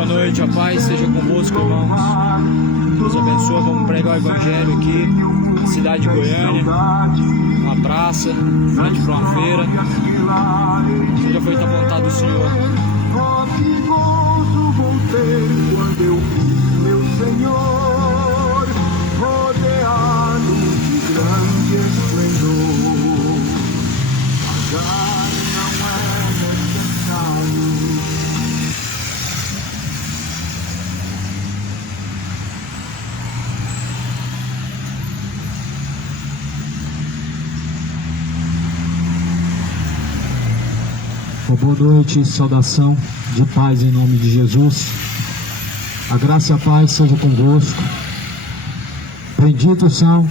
Boa noite, a paz seja convosco, irmãos. Deus abençoe. Vamos pregar o Evangelho aqui na cidade de Goiânia, uma praça, frente para uma feira. Seja feita a vontade do Senhor. Gozo voltei quando eu vi meu Senhor rodeado de grande esplendor. Pagar não é necessário. Boa noite, saudação de paz em nome de Jesus. A graça e a paz seja convosco. Benditos são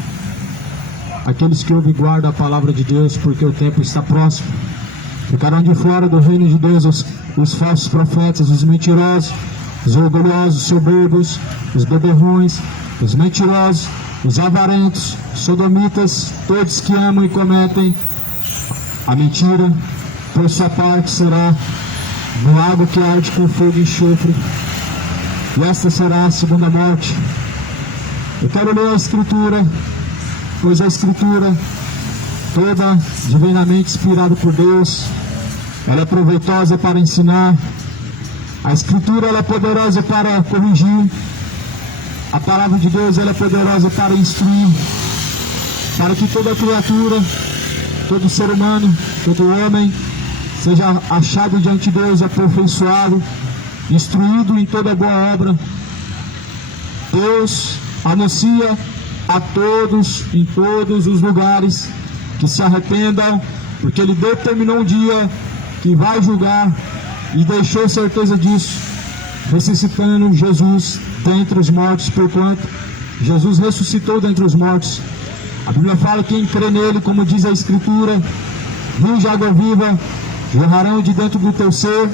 aqueles que ouvem e guardam a palavra de Deus, porque o tempo está próximo. Ficarão de fora do reino de Deus os falsos profetas, os mentirosos, os orgulhosos, os soberbos, os beberrões, os mentirosos, os avarentos, os sodomitas, todos que amam e cometem a mentira. Por sua parte será no lago que arde com fogo e enxofre, e esta será a segunda morte. Eu quero ler a Escritura, pois a Escritura, toda divinamente inspirada por Deus, ela é proveitosa para ensinar. A Escritura ela é poderosa para corrigir. A palavra de Deus ela é poderosa para instruir, para que toda criatura, todo ser humano, todo homem seja achado diante de Deus, aperfeiçoado, instruído em toda boa obra. Deus anuncia a todos, em todos os lugares, que se arrependam, porque Ele determinou um dia que vai julgar, e deixou certeza disso, ressuscitando Jesus dentre os mortos, porquanto Jesus ressuscitou dentre os mortos. A Bíblia fala que quem crê nele, como diz a Escritura, rios de água viva jorrarão de dentro do teu ser,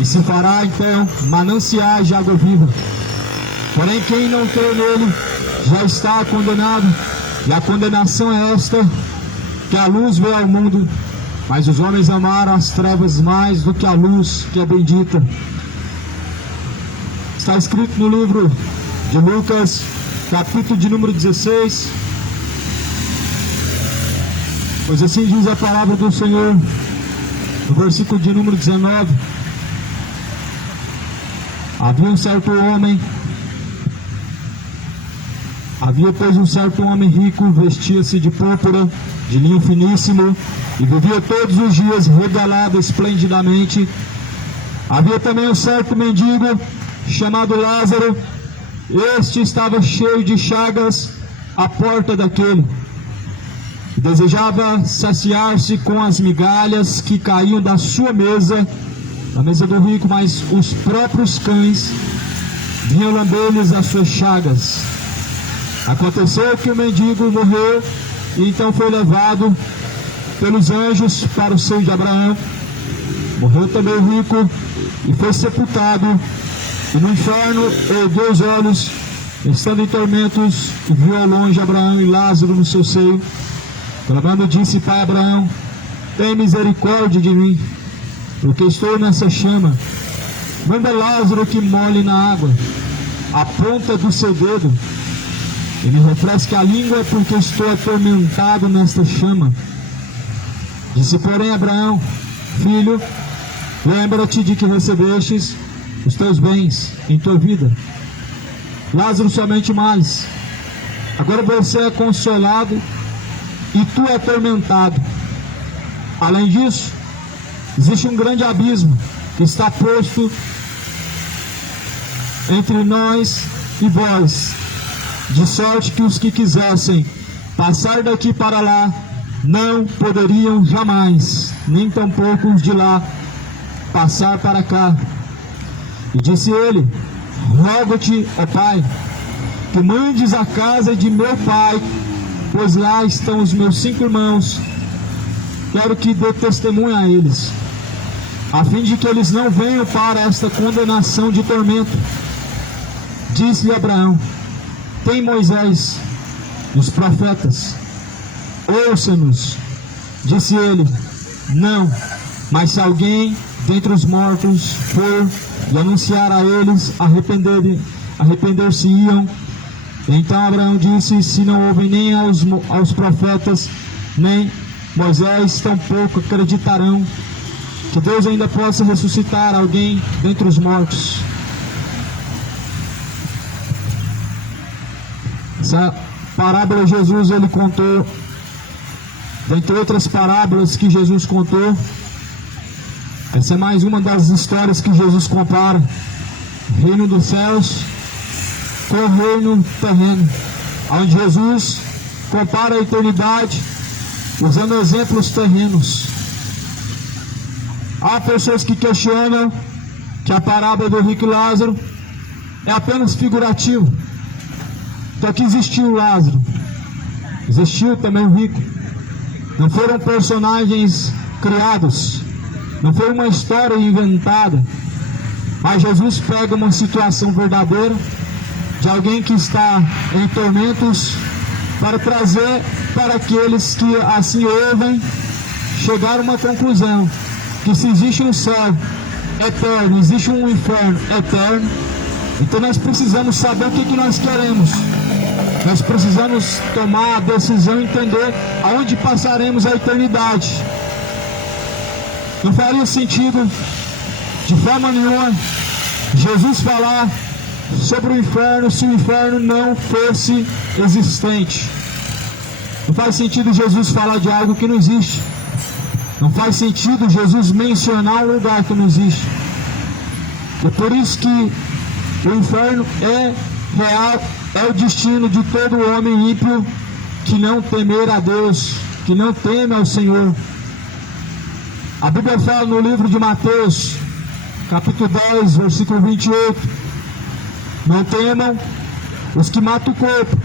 e se fará então mananciais de água viva. Porém, quem não crê nele já está condenado, e a condenação é esta, que a luz veio ao mundo, mas os homens amaram as trevas mais do que a luz, que é bendita. Está escrito no livro de Lucas, capítulo de número 16, pois assim diz a palavra do Senhor, no versículo de número 19: Havia pois um certo homem rico, vestia-se de púrpura, de linho finíssimo, e vivia todos os dias regalado esplendidamente. Havia também um certo mendigo, chamado Lázaro. Este estava cheio de chagas à porta daquele, e desejava saciar-se com as migalhas que caíam da sua mesa, da mesa do rico, mas os próprios cães vinham lamber-lhes as suas chagas. Aconteceu que o mendigo morreu, e então foi levado pelos anjos para o seio de Abraão. Morreu também o rico, e foi sepultado, e no inferno ergueu os olhos, estando em tormentos, e viu ao longe Abraão e Lázaro no seu seio. Clamando, disse: Pai Abraão, tem misericórdia de mim, porque estou nessa chama. Manda Lázaro que molhe na água a ponta do seu dedo, e me refresque a língua, porque estou atormentado nesta chama. Disse, porém, Abraão: Filho, lembra-te de que recebestes os teus bens em tua vida, Lázaro somente mais. Agora você é consolado, e tu é atormentado. Além disso, existe um grande abismo que está posto entre nós e vós, de sorte que os que quisessem passar daqui para lá não poderiam jamais, nem tampouco os de lá passar para cá. E disse ele: Rogo-te, ó Pai, que mandes a casa de meu pai, pois lá estão os meus 5 irmãos. Quero que dê testemunho a eles, a fim de que eles não venham para esta condenação de tormento. Disse-lhe Abraão: Tem Moisés e os profetas, ouça-nos. Disse ele: Não, mas se alguém dentre os mortos for e anunciar a eles, arrepender-se-iam. Então Abraão disse: se não ouvem nem aos profetas, nem Moisés, tampouco acreditarão que Deus ainda possa ressuscitar alguém dentre os mortos. Essa parábola Jesus ele contou, dentre outras parábolas que Jesus contou, essa é mais uma das histórias que Jesus compara o reino dos céus com o reino terreno, onde Jesus compara a eternidade usando exemplos terrenos. Há pessoas que questionam que a parábola do rico e Lázaro é apenas figurativo. Então aqui existiu Lázaro, existiu também o rico. Não foram personagens criados, não foi uma história inventada, mas Jesus pega uma situação verdadeira de alguém que está em tormentos para trazer para aqueles que assim ouvem chegar a uma conclusão, que se existe um céu eterno, existe um inferno eterno, então nós precisamos saber o que nós queremos. Nós precisamos tomar a decisão e entender aonde passaremos a eternidade. Não faria sentido de forma nenhuma Jesus falar sobre o inferno se o inferno não fosse existente. Não faz sentido Jesus falar de algo que não existe. Não faz sentido Jesus mencionar um lugar que não existe. É por isso que o inferno é real, é o destino de todo homem ímpio que não temer a Deus, que não teme ao Senhor. A Bíblia fala no livro de Mateus, capítulo 10, versículo 28: não temam os que matam o corpo,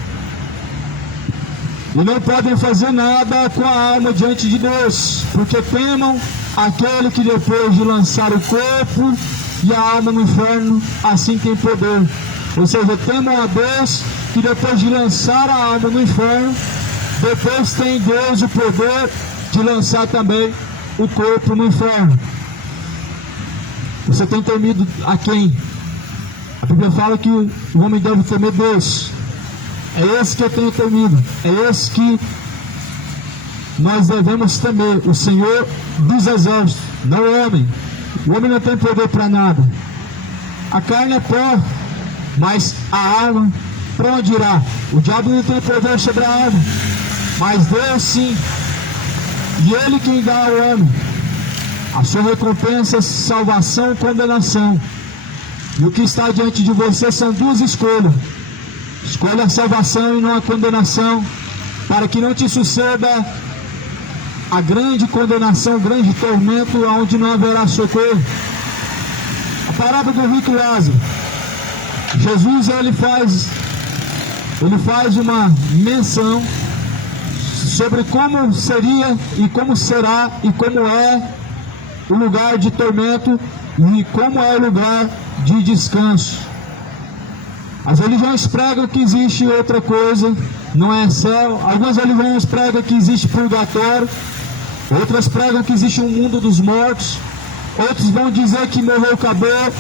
e não podem fazer nada com a alma diante de Deus, porque temam aquele que depois de lançar o corpo e a alma no inferno, assim tem poder. Ou seja, temam a Deus, que depois de lançar a alma no inferno, depois tem Deus o poder de lançar também o corpo no inferno. Você tem temido a quem? A Bíblia fala que o homem deve temer Deus. É esse que eu tenho temido, é esse que nós devemos temer, o Senhor dos exércitos, não o homem. O homem não tem poder para nada. A carne é pó, mas a alma, para onde irá? O diabo não tem poder sobre a alma, mas Deus sim. E Ele quem dá ao homem a sua recompensa, salvação e condenação. E o que está diante de você são duas escolhas: escolha a salvação e não a condenação, para que não te suceda a grande condenação, o grande tormento, onde não haverá socorro. A parábola do rico e Lázaro, Jesus ele faz uma menção sobre como seria e como será e como é o lugar de tormento e como é o lugar de descanso. As religiões pregam que existe outra coisa, não é céu. Algumas religiões pregam que existe purgatório, outras pregam que existe um mundo dos mortos, outros vão dizer que morreu, acabou,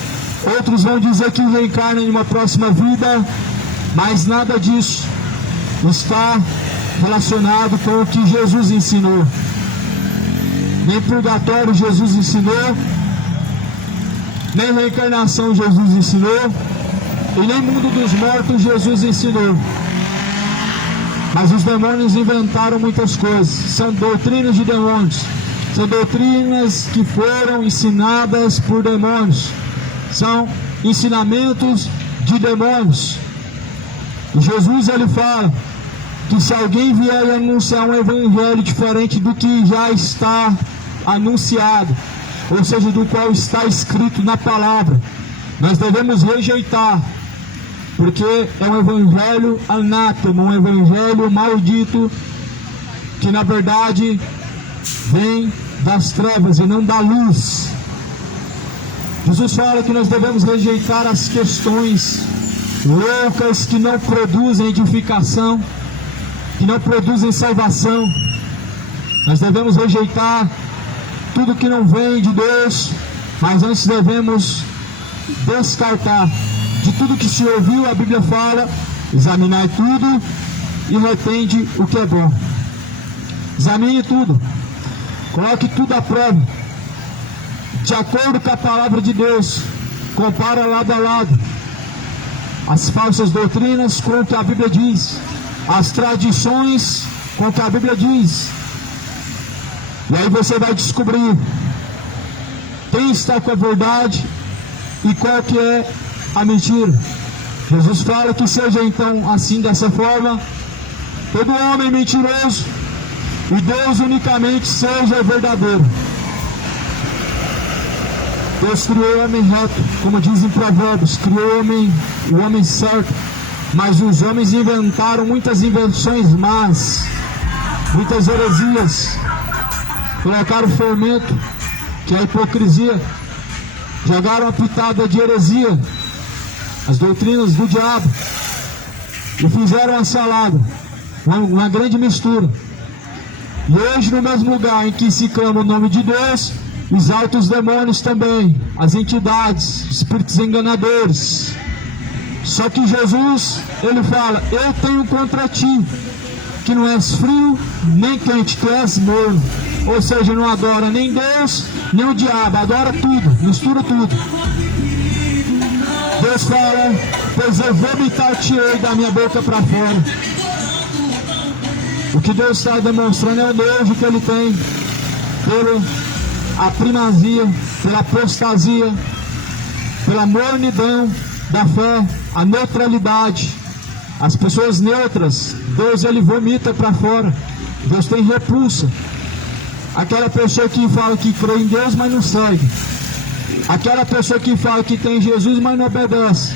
outros vão dizer que reencarna em uma próxima vida, mas nada disso está relacionado com o que Jesus ensinou. Nem purgatório Jesus ensinou, nem reencarnação Jesus ensinou, e nem mundo dos mortos Jesus ensinou. Mas os demônios inventaram muitas coisas. São doutrinas de demônios, são doutrinas que foram ensinadas por demônios, são ensinamentos de demônios. E Jesus ele fala que se alguém vier e anunciar um evangelho diferente do que já está anunciado, ou seja, do qual está escrito na palavra, nós devemos rejeitar, porque é um evangelho anátema, um evangelho maldito, que na verdade vem das trevas e não da luz. Jesus fala que nós devemos rejeitar as questões loucas que não produzem edificação, que não produzem salvação. Nós devemos rejeitar tudo que não vem de Deus, mas antes devemos descartar. De tudo que se ouviu, a Bíblia fala: examinai tudo e retende o que é bom. Examine tudo, coloque tudo à prova, de acordo com a palavra de Deus. Compara lado a lado as falsas doutrinas com o que a Bíblia diz, as tradições com o que a Bíblia diz, e aí você vai descobrir quem está com a verdade e qual que é a mentira. Jesus fala que seja então assim, dessa forma, todo homem mentiroso e Deus unicamente seja verdadeiro. Deus criou o homem reto, como dizem Provérbios, criou o homem certo, mas os homens inventaram muitas invenções más, muitas heresias, colocaram fermento, que é a hipocrisia, jogaram a pitada de heresia, as doutrinas do diabo, e fizeram uma salada, uma grande mistura. E hoje, no mesmo lugar em que se clama o nome de Deus, exalta os demônios também, as entidades, espíritos enganadores. Só que Jesus, ele fala: eu tenho contra ti, que não és frio nem quente, tu és morno. Ou seja, não adora nem Deus, nem o diabo, adora tudo, mistura tudo. Deus fala: pois eu vomitar-te-ei da minha boca para fora. O que Deus está demonstrando é o nojo que ele tem pela primazia, pela apostasia, pela mornidão da fé, a neutralidade. As pessoas neutras, Deus ele vomita para fora. Deus tem repulsa. Aquela pessoa que fala que crê em Deus, mas não segue. Aquela pessoa que fala que tem Jesus, mas não obedece.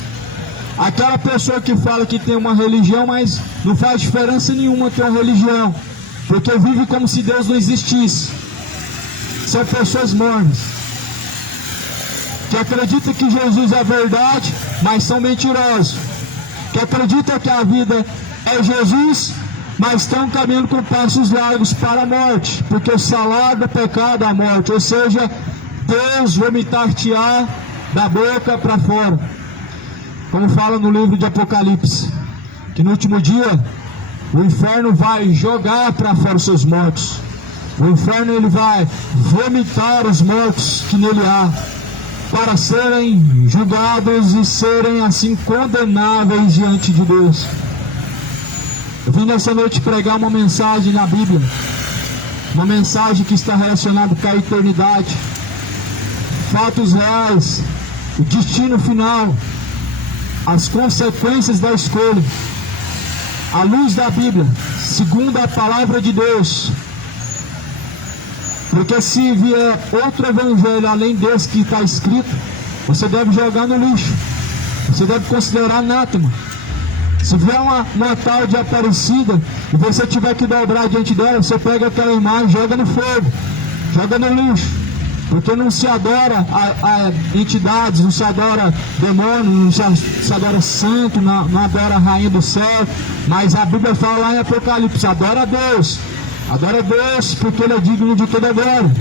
Aquela pessoa que fala que tem uma religião, mas não faz diferença nenhuma ter uma religião, porque vive como se Deus não existisse. São pessoas mornas, que acreditam que Jesus é verdade, mas são mentirosos. Que acreditam que a vida é Jesus, mas estão caminhando com passos largos para a morte, porque o salário do pecado é a morte. Ou seja, Deus vomitar-te-á da boca para fora, como fala no livro de Apocalipse, que no último dia o inferno vai jogar para fora os seus mortos. O inferno ele vai vomitar os mortos que nele há, para serem julgados e serem assim condenáveis diante de Deus. Eu vim nessa noite pregar uma mensagem na Bíblia, uma mensagem que está relacionada com a eternidade, fatos reais, o destino final, as consequências da escolha, à luz da Bíblia, segundo a palavra de Deus. Porque se vier outro evangelho além desse que está escrito, você deve jogar no lixo, você deve considerar anátema. Se vier uma tal de Aparecida e você tiver que dobrar diante dela, você pega aquela imagem, joga no fogo, joga no lixo. Porque não se adora a entidades, não se adora demônios, não se adora santo, não adora a rainha do céu. Mas a Bíblia fala lá em Apocalipse: adora a Deus. Adora a Deus, porque Ele é digno de toda glória.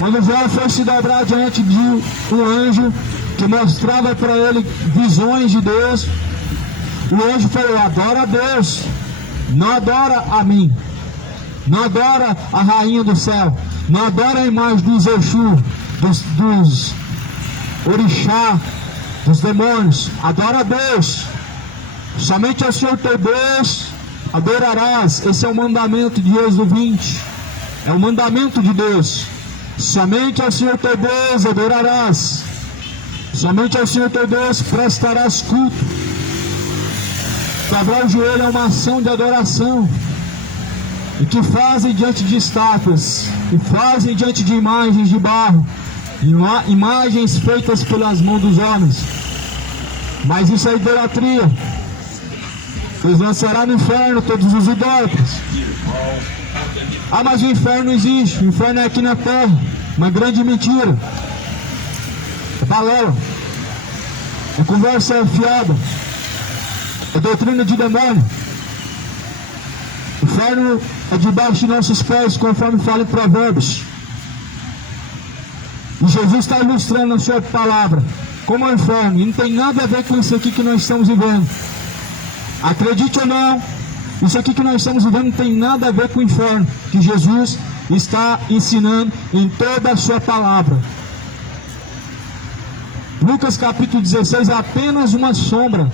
Quando João foi se dobrar diante de um anjo que mostrava para ele visões de Deus, o anjo falou: adora a Deus, não adora a mim, não adora a rainha do céu, não adora a imagem dos Exu, dos orixá, dos demônios. Adora a Deus, somente ao Senhor teu Deus adorarás. Esse é o mandamento de Êxodo 20, é o mandamento de Deus. Somente ao Senhor teu Deus adorarás, somente ao Senhor teu Deus prestarás culto. Dobrar o joelho é uma ação de adoração, e que fazem diante de estátuas, e fazem diante de imagens de barro, imagens feitas pelas mãos dos homens. Mas isso é idolatria. Pois lançará no inferno todos os idólatras. Ah, mas o inferno não existe, o inferno é aqui na terra. Uma grande mentira. É balela, é conversa fiada, é doutrina de demônio. O inferno é debaixo de nossos pés, conforme fala em Provérbios. E Jesus está ilustrando na sua palavra como é o inferno. E não tem nada a ver com isso aqui que nós estamos vivendo. Acredite ou não, isso aqui que nós estamos vivendo não tem nada a ver com o inferno que Jesus está ensinando em toda a sua palavra. Lucas capítulo 16 é apenas uma sombra,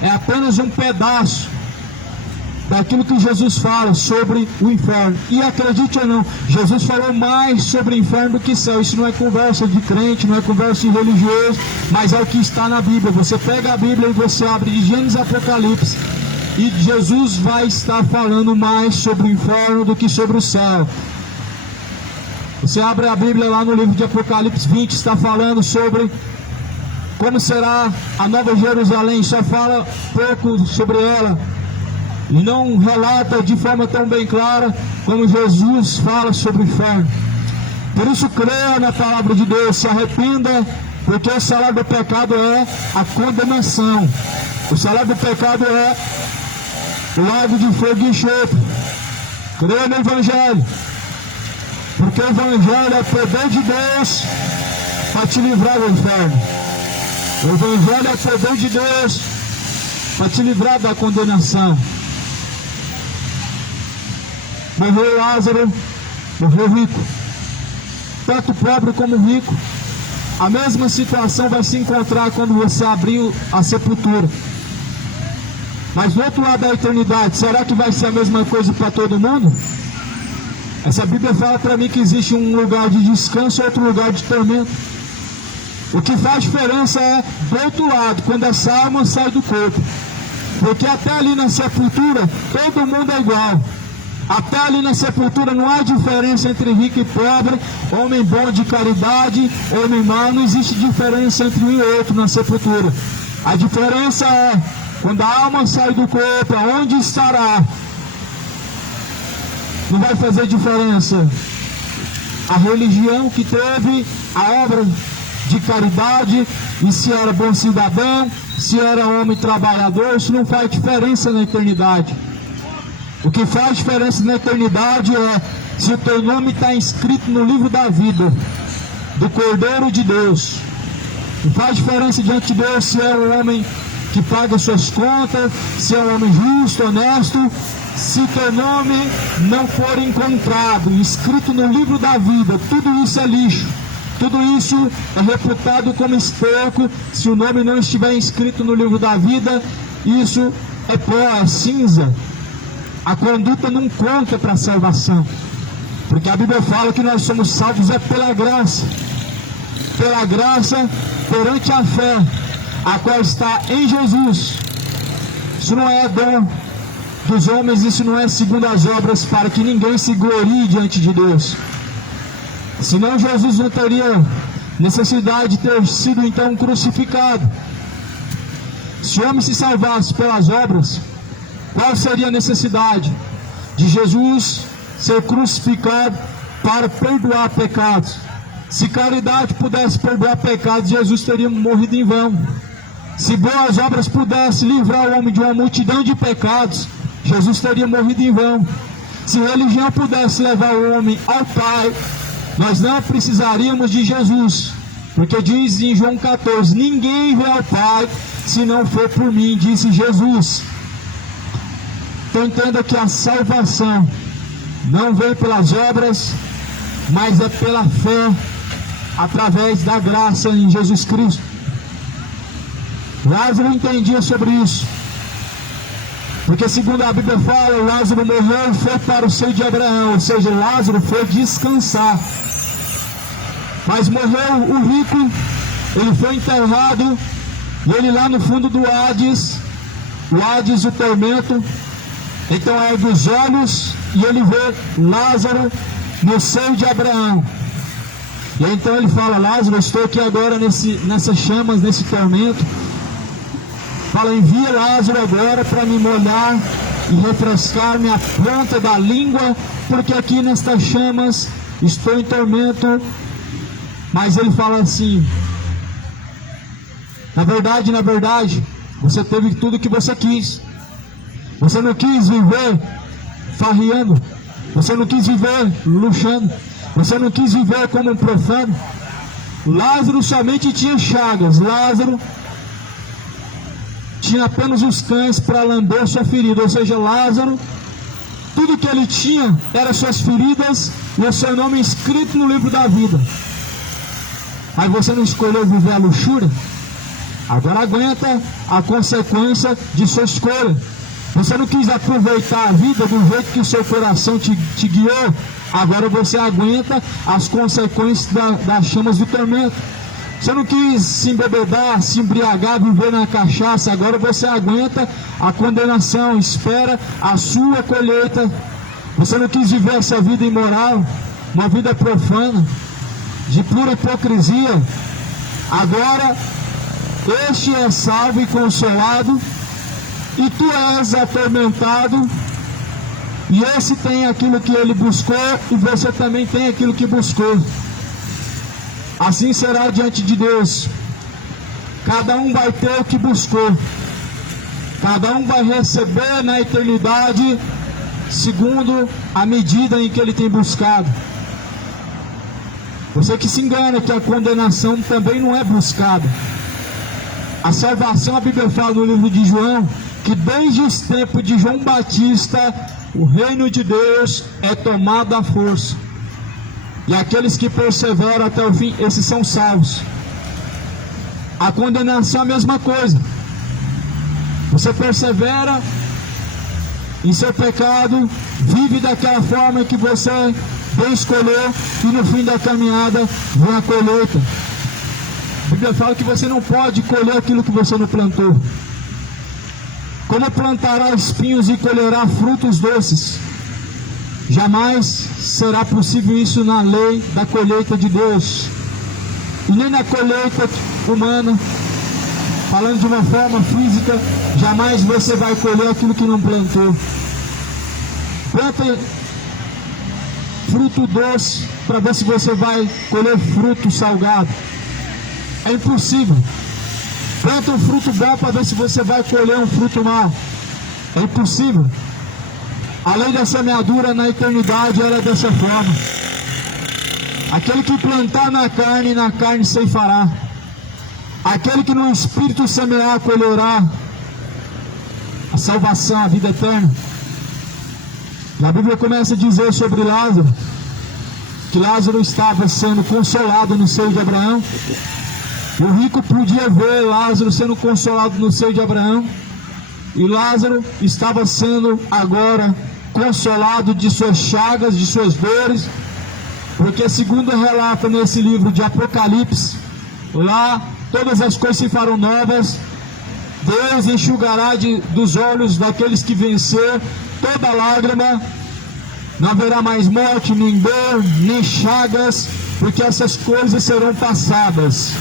é apenas um pedaço daquilo que Jesus fala sobre o inferno. E acredite ou não, Jesus falou mais sobre o inferno do que céu. Isso não é conversa de crente, não é conversa de religioso, mas é o que está na Bíblia. Você pega a Bíblia e você abre de Gênesis a Apocalipse, e Jesus vai estar falando mais sobre o inferno do que sobre o céu. Você abre a Bíblia lá no livro de Apocalipse 20, está falando sobre como será a Nova Jerusalém. Só fala pouco sobre ela e não relata de forma tão bem clara como Jesus fala sobre o inferno. Por isso, creia na palavra de Deus, se arrependa, porque o salário do pecado é a condenação. O salário do pecado é o lago de fogo e enxofre. Creia no Evangelho, porque o Evangelho é o poder de Deus para te livrar do inferno. O Evangelho é o poder de Deus para te livrar da condenação. Morreu Lázaro, morreu rico. Tanto pobre como rico. A mesma situação vai se encontrar quando você abrir a sepultura. Mas do outro lado da eternidade, será que vai ser a mesma coisa para todo mundo? Essa Bíblia fala para mim que existe um lugar de descanso e outro lugar de tormento. O que faz diferença é do outro lado, quando essa alma sai do corpo. Porque até ali na sepultura, todo mundo é igual. Até ali na sepultura não há diferença entre rico e pobre, homem bom de caridade, homem mau. Não existe diferença entre um e outro na sepultura. A diferença é, quando a alma sai do corpo, aonde estará? Não vai fazer diferença a religião que teve, a obra de caridade, e se era bom cidadão, se era homem trabalhador. Isso não faz diferença na eternidade. O que faz diferença na eternidade é se o teu nome está inscrito no livro da vida do Cordeiro de Deus. Não faz diferença diante de Deus se é um homem que paga suas contas, se é um homem justo, honesto. Se teu nome não for encontrado, escrito no livro da vida, tudo isso é lixo. Tudo isso é reputado como esterco. Se o nome não estiver inscrito no livro da vida, isso é pó, é cinza. A conduta não conta para a salvação, porque a Bíblia fala que nós somos salvos é pela graça perante a fé, a qual está em Jesus. Isso não é dom dos homens, isso não é segundo as obras, para que ninguém se glorie diante de Deus. Senão Jesus não teria necessidade de ter sido então crucificado. Se o homem se salvasse pelas obras, qual seria a necessidade de Jesus ser crucificado para perdoar pecados? Se caridade pudesse perdoar pecados, Jesus teria morrido em vão. Se boas obras pudessem livrar o homem de uma multidão de pecados, Jesus teria morrido em vão. Se religião pudesse levar o homem ao Pai, nós não precisaríamos de Jesus, porque diz em João 14, ninguém vê ao Pai se não for por mim, disse Jesus. Então entenda que a salvação não vem pelas obras, mas é pela fé, através da graça em Jesus Cristo. Lázaro entendia sobre isso, porque segundo a Bíblia fala, Lázaro morreu e foi para o seio de Abraão, ou seja, Lázaro foi descansar. Mas morreu o rico, ele foi enterrado, e ele lá no fundo do Hades, o Hades, o tormento, então ergue os olhos e ele vê Lázaro no seio de Abraão. E aí, então ele fala, Lázaro, eu estou aqui agora nessas chamas, nesse tormento. Fala, envia Lázaro agora para me molhar e refrescar minha ponta da língua, porque aqui nestas chamas estou em tormento. Mas ele fala assim, na verdade, você teve tudo o que você quis. Você não quis viver farriando, você não quis viver luxando, você não quis viver como um profano, Lázaro somente tinha chagas. Lázaro tinha apenas os cães para lamber sua ferida. Ou seja, Lázaro, tudo que ele tinha eram suas feridas e o seu nome escrito no livro da vida. Mas você não escolheu viver a luxúria? Agora aguenta a consequência de sua escolha. Você não quis aproveitar a vida do jeito que o seu coração te guiou. Agora você aguenta as consequências das chamas do tormento. Você não quis se embebedar, se embriagar, viver na cachaça. Agora você aguenta a condenação, espera a sua colheita. Você não quis viver essa vida imoral, uma vida profana, de pura hipocrisia. Agora este é salvo e consolado, e tu és atormentado, e esse tem aquilo que ele buscou, e você também tem aquilo que buscou. Assim será diante de Deus. Cada um vai ter o que buscou. Cada um vai receber na eternidade segundo a medida em que ele tem buscado. Você que se engana que a condenação também não é buscada. A salvação, a Bíblia fala no livro de João, que desde os tempos de João Batista, o reino de Deus é tomado à força. E aqueles que perseveram até o fim, esses são salvos. A condenação é a mesma coisa. Você persevera em seu pecado, vive daquela forma que você bem escolheu, e no fim da caminhada vem a colheita. A Bíblia fala que você não pode colher aquilo que você não plantou. Como plantará espinhos e colherá frutos doces? Jamais será possível isso na lei da colheita de Deus, e nem na colheita humana. Falando de uma forma física, jamais você vai colher aquilo que não plantou. Planta fruto doce para ver se você vai colher fruto salgado. É impossível. Planta um fruto bom para ver se você vai colher um fruto mau. É impossível. A lei da semeadura na eternidade era dessa forma. Aquele que plantar na carne ceifará. Aquele que no Espírito semear, colherá a salvação, a vida eterna. E a Bíblia começa a dizer sobre Lázaro, que Lázaro estava sendo consolado no seio de Abraão. E o rico podia ver Lázaro sendo consolado no seio de Abraão. E Lázaro estava sendo agora consolado de suas chagas, de suas dores. Porque segundo relata nesse livro de Apocalipse, lá todas as coisas se farão novas. Deus enxugará dos olhos daqueles que vencer toda lágrima. Não haverá mais morte, nem dor, nem chagas, porque essas coisas serão passadas.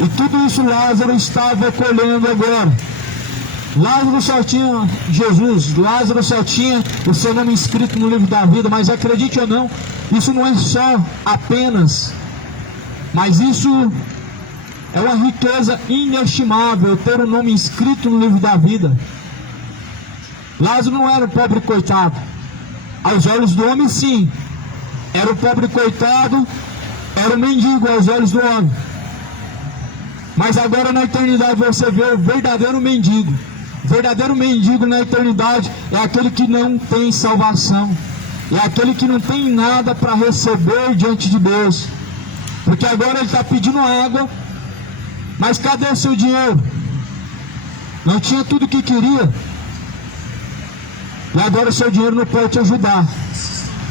E tudo isso Lázaro estava colhendo agora. Lázaro só tinha Jesus, Lázaro só tinha o seu nome escrito no livro da vida. Mas acredite ou não, isso não é só apenas, mas isso é uma riqueza inestimável, ter o nome escrito no livro da vida. Lázaro não era um pobre coitado. Aos olhos do homem, sim, era um pobre coitado, era um mendigo aos olhos do homem. Mas agora na eternidade você vê o verdadeiro mendigo. O verdadeiro mendigo na eternidade é aquele que não tem salvação, é aquele que não tem nada para receber diante de Deus. Porque agora ele está pedindo água, mas cadê o seu dinheiro? Não tinha tudo o que queria. E agora o seu dinheiro não pode te ajudar.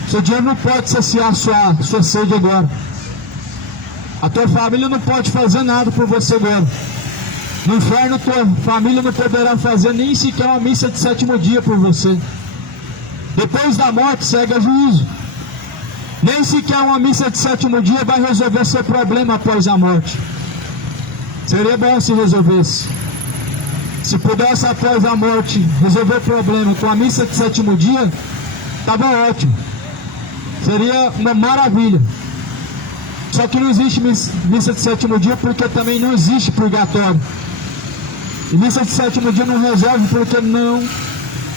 O seu dinheiro não pode saciar a sua sede agora. A tua família não pode fazer nada por você agora. No inferno, tua família não poderá fazer nem sequer uma missa de 7º dia por você. Depois da morte segue a juízo. Nem sequer uma missa de 7º dia vai resolver seu problema após a morte. Seria bom se resolvesse. Se pudesse após a morte resolver o problema com a missa de 7º dia, estava ótimo. Seria uma maravilha. Só que não existe missa de 7º dia, porque também não existe purgatório. E missa de 7º dia não resolve, porque não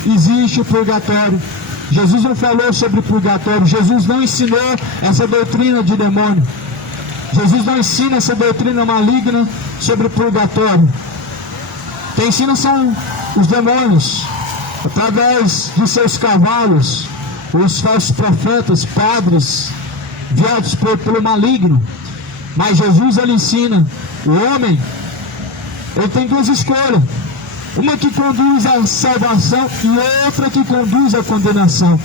existe purgatório. Jesus não falou sobre purgatório. Jesus não ensinou essa doutrina de demônio. Jesus não ensina essa doutrina maligna sobre o purgatório. Quem ensina são os demônios, através de seus cavalos, os falsos profetas, padres, enviados pelo maligno. Mas Jesus, ele ensina, o homem, ele tem duas escolhas. Uma que conduz à salvação e outra que conduz à condenação.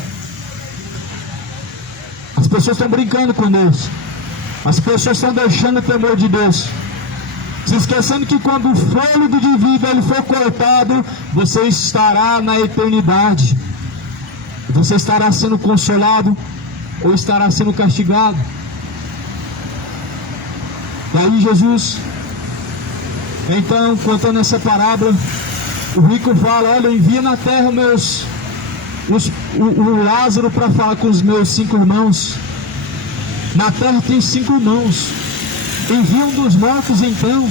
As pessoas estão brincando com Deus. As pessoas estão deixando o temor de Deus, se esquecendo que quando o fôlego de vida ele for cortado, você estará na eternidade. Você estará sendo consolado ou estará sendo castigado. Daí Jesus, então, contando essa parábola, o rico fala: olha, envia na terra o Lázaro para falar com os meus 5 irmãos. Na terra tem 5 irmãos. Envia um dos mortos então,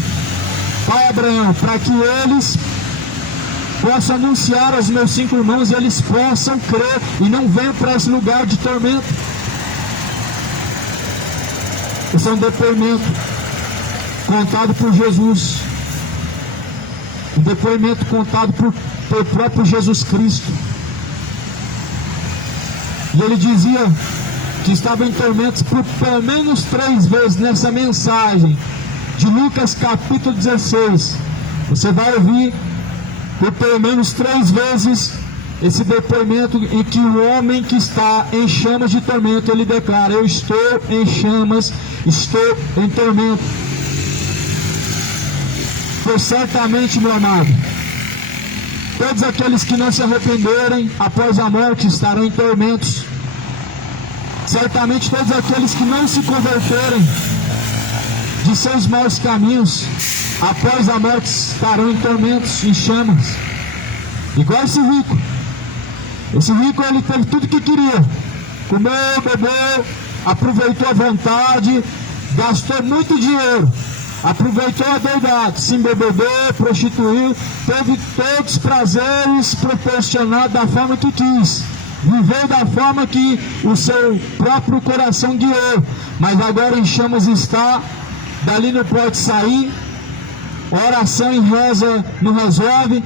pai Abraão, para que eles possam anunciar aos meus 5 irmãos e eles possam crer e não venham para esse lugar de tormento. Esse é um depoimento contado por Jesus, um depoimento contado por próprio Jesus Cristo. E ele dizia que estava em tormentos por pelo menos 3 vezes nessa mensagem de Lucas capítulo 16. Você vai ouvir por pelo menos 3 vezes esse depoimento em que o homem que está em chamas de tormento, ele declara: eu estou em chamas, estou em tormento. Pois certamente, meu amado, todos aqueles que não se arrependerem após a morte estarão em tormentos. Certamente todos aqueles que não se converterem de seus maus caminhos após a morte estarão em tormentos, em chamas. Igual esse rico. Esse rico, ele teve tudo que queria. Comeu, bebeu, aproveitou a vontade, gastou muito dinheiro, aproveitou a doidade, se embebedou, prostituiu, teve todos os prazeres proporcionados da forma que quis. Viveu da forma que o seu próprio coração guiou, mas agora em chamas está, dali não pode sair. Oração e reza não resolve,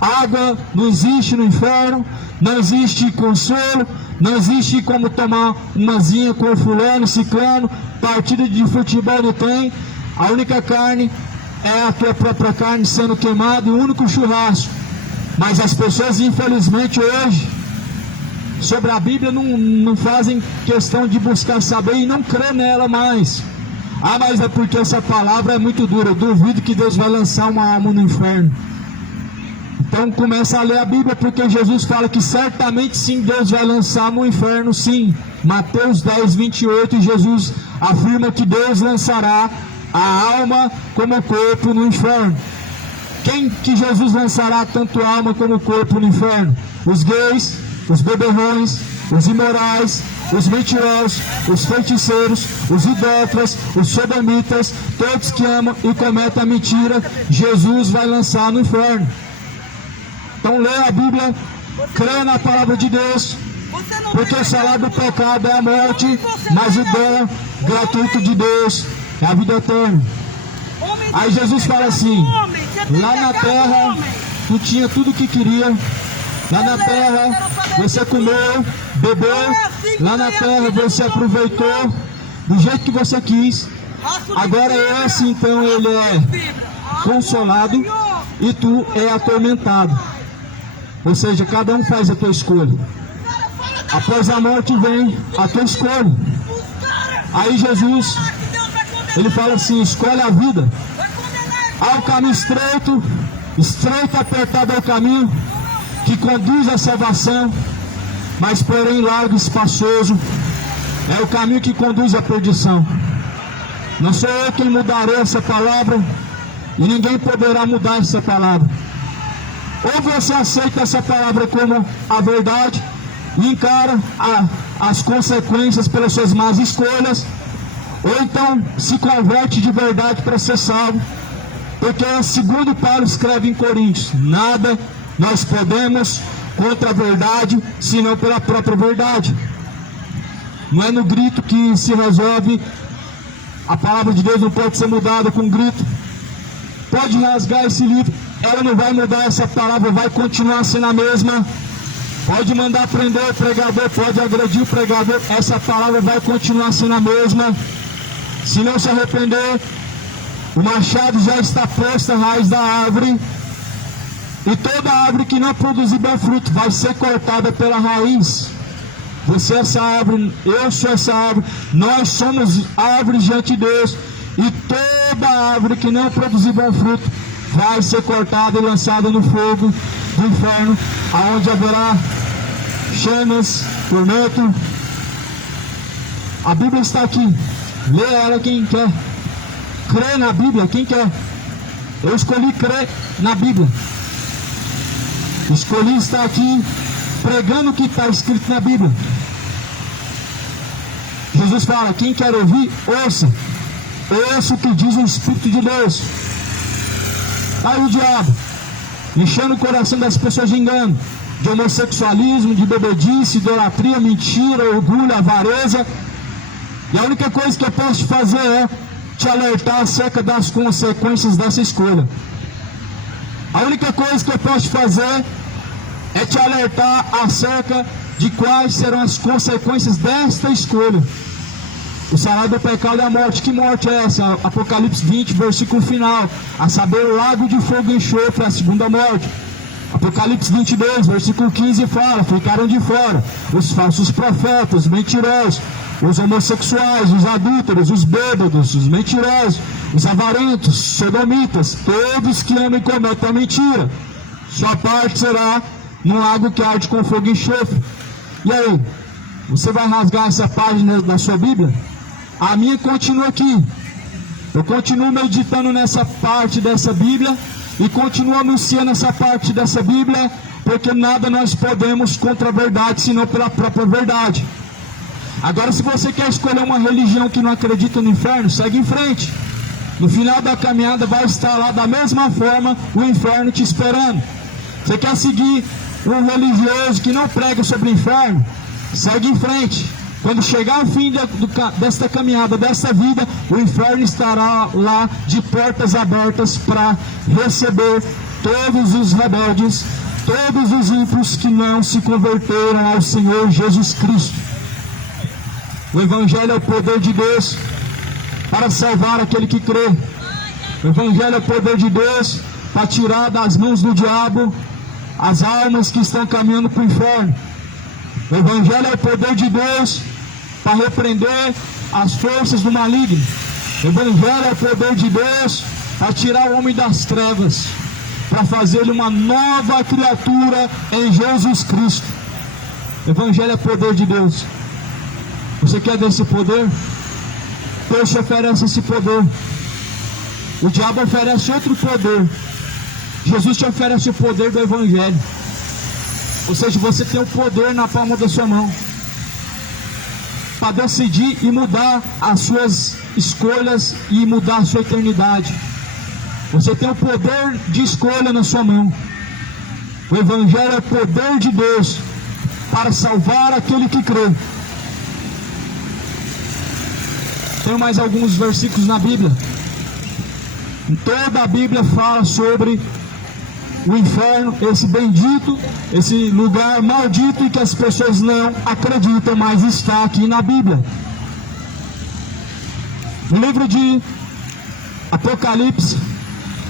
água não existe no inferno, não existe consolo, não existe como tomar umazinha com o fulano, ciclano, partida de futebol não tem. A única carne é a tua própria carne sendo queimada, o único churrasco. Mas as pessoas, infelizmente, hoje, sobre a Bíblia não fazem questão de buscar saber e não crê nela mais. Ah, mas é porque essa palavra é muito dura. Eu duvido que Deus vai lançar uma alma no inferno. Então começa a ler a Bíblia, porque Jesus fala que certamente sim, Deus vai lançar no inferno, sim. Mateus 10, 28, Jesus afirma que Deus lançará a alma como o corpo no inferno. Quem que Jesus lançará tanto a alma como o corpo no inferno? Os gays, os beberrões, os imorais, os mentirosos, os feiticeiros, os idólatras, os sodomitas, todos que amam e cometem a mentira, Jesus vai lançar no inferno. Então lê a Bíblia, crê na palavra de Deus, porque o salário do pecado é a morte, mas o dom gratuito de Deus é a vida eterna. Aí Jesus fala assim: lá na terra tu tinha tudo o que queria. Lá na terra você comeu, bebeu, lá na terra você aproveitou do jeito que você quis. Agora esse então ele é consolado e tu é atormentado. Ou seja, cada um faz a tua escolha. Após a morte vem a tua escolha. Aí Jesus, ele fala assim: escolhe a vida. Há o caminho estreito, estreito, apertado é o caminho que conduz à salvação, mas porém largo e espaçoso é o caminho que conduz à perdição. Não sou eu quem mudarei essa palavra, e ninguém poderá mudar essa palavra. Ou você aceita essa palavra como a verdade e encara as consequências pelas suas más escolhas, ou então se converte de verdade para ser salvo, porque segundo Paulo escreve em Coríntios: nada nós podemos contra a verdade, senão pela própria verdade. Não é no grito que se resolve A palavra de Deus não pode ser mudada com um grito. Pode rasgar esse livro, ela não vai mudar, essa palavra vai continuar sendo a mesma. Pode mandar prender o pregador, pode agredir o pregador, essa palavra vai continuar sendo a mesma. Se não se arrepender, o machado já está posto à raiz da árvore, e toda árvore que não produzir bom fruto vai ser cortada pela raiz. Você é essa árvore, eu sou essa árvore, nós somos árvores diante de Deus, e toda árvore que não produzir bom fruto vai ser cortada e lançada no fogo do inferno, aonde haverá chamas, tormento. A Bíblia está aqui, lê ela quem quer, crê na Bíblia quem quer. Eu escolhi crer na Bíblia, escolhi estar aqui pregando o que está escrito na Bíblia. Jesus fala, quem quer ouvir, ouça. Ouça o que diz o Espírito de Deus. Aí o diabo enchendo o coração das pessoas de engano, de homossexualismo, de bebedice, idolatria, mentira, orgulho, avareza. E a única coisa que eu posso te fazer é te alertar acerca das consequências dessa escolha. A única coisa que eu posso te fazer é te alertar acerca de quais serão as consequências desta escolha. O salário do pecado é a morte. Que morte é essa? Apocalipse 20, versículo final, a saber, o lago de fogo e enxofre, a segunda morte. Apocalipse 22, versículo 15 fala, ficaram de fora os falsos profetas, os mentirosos, os homossexuais, os adúlteros, os bêbados, os mentirosos, os avarentos, sodomitas, todos que amam e cometem a mentira. Sua parte será no lago que arde com fogo e enxofre. E aí, você vai rasgar essa página da sua Bíblia? A minha continua aqui. Eu continuo meditando nessa parte dessa Bíblia e continuo anunciando essa parte dessa Bíblia, porque nada nós podemos contra a verdade, senão pela própria verdade. Agora, se você quer escolher uma religião que não acredita no inferno, segue em frente. No final da caminhada vai estar lá da mesma forma o inferno te esperando. Você quer seguir um religioso que não prega sobre o inferno? Segue em frente. Quando chegar ao fim desta caminhada, desta vida, o inferno estará lá de portas abertas para receber todos os rebeldes, todos os ímpios que não se converteram ao Senhor Jesus Cristo. O Evangelho é o poder de Deus para salvar aquele que crê. O Evangelho é o poder de Deus para tirar das mãos do diabo as almas que estão caminhando para o inferno. O Evangelho é o poder de Deus para repreender as forças do maligno. O Evangelho é o poder de Deus para tirar o homem das trevas, para fazer-lhe uma nova criatura em Jesus Cristo. O Evangelho é o poder de Deus. Você quer desse poder? Deus te oferece esse poder. O diabo oferece outro poder. Jesus te oferece o poder do Evangelho. Ou seja, você tem o poder na palma da sua mão para decidir e mudar as suas escolhas e mudar a sua eternidade. Você tem o poder de escolha na sua mão. O Evangelho é o poder de Deus para salvar aquele que crê. Tem mais alguns versículos na Bíblia. Toda a Bíblia fala sobre o inferno, esse bendito, esse lugar maldito em que as pessoas não acreditam, mas está aqui na Bíblia. No livro de Apocalipse,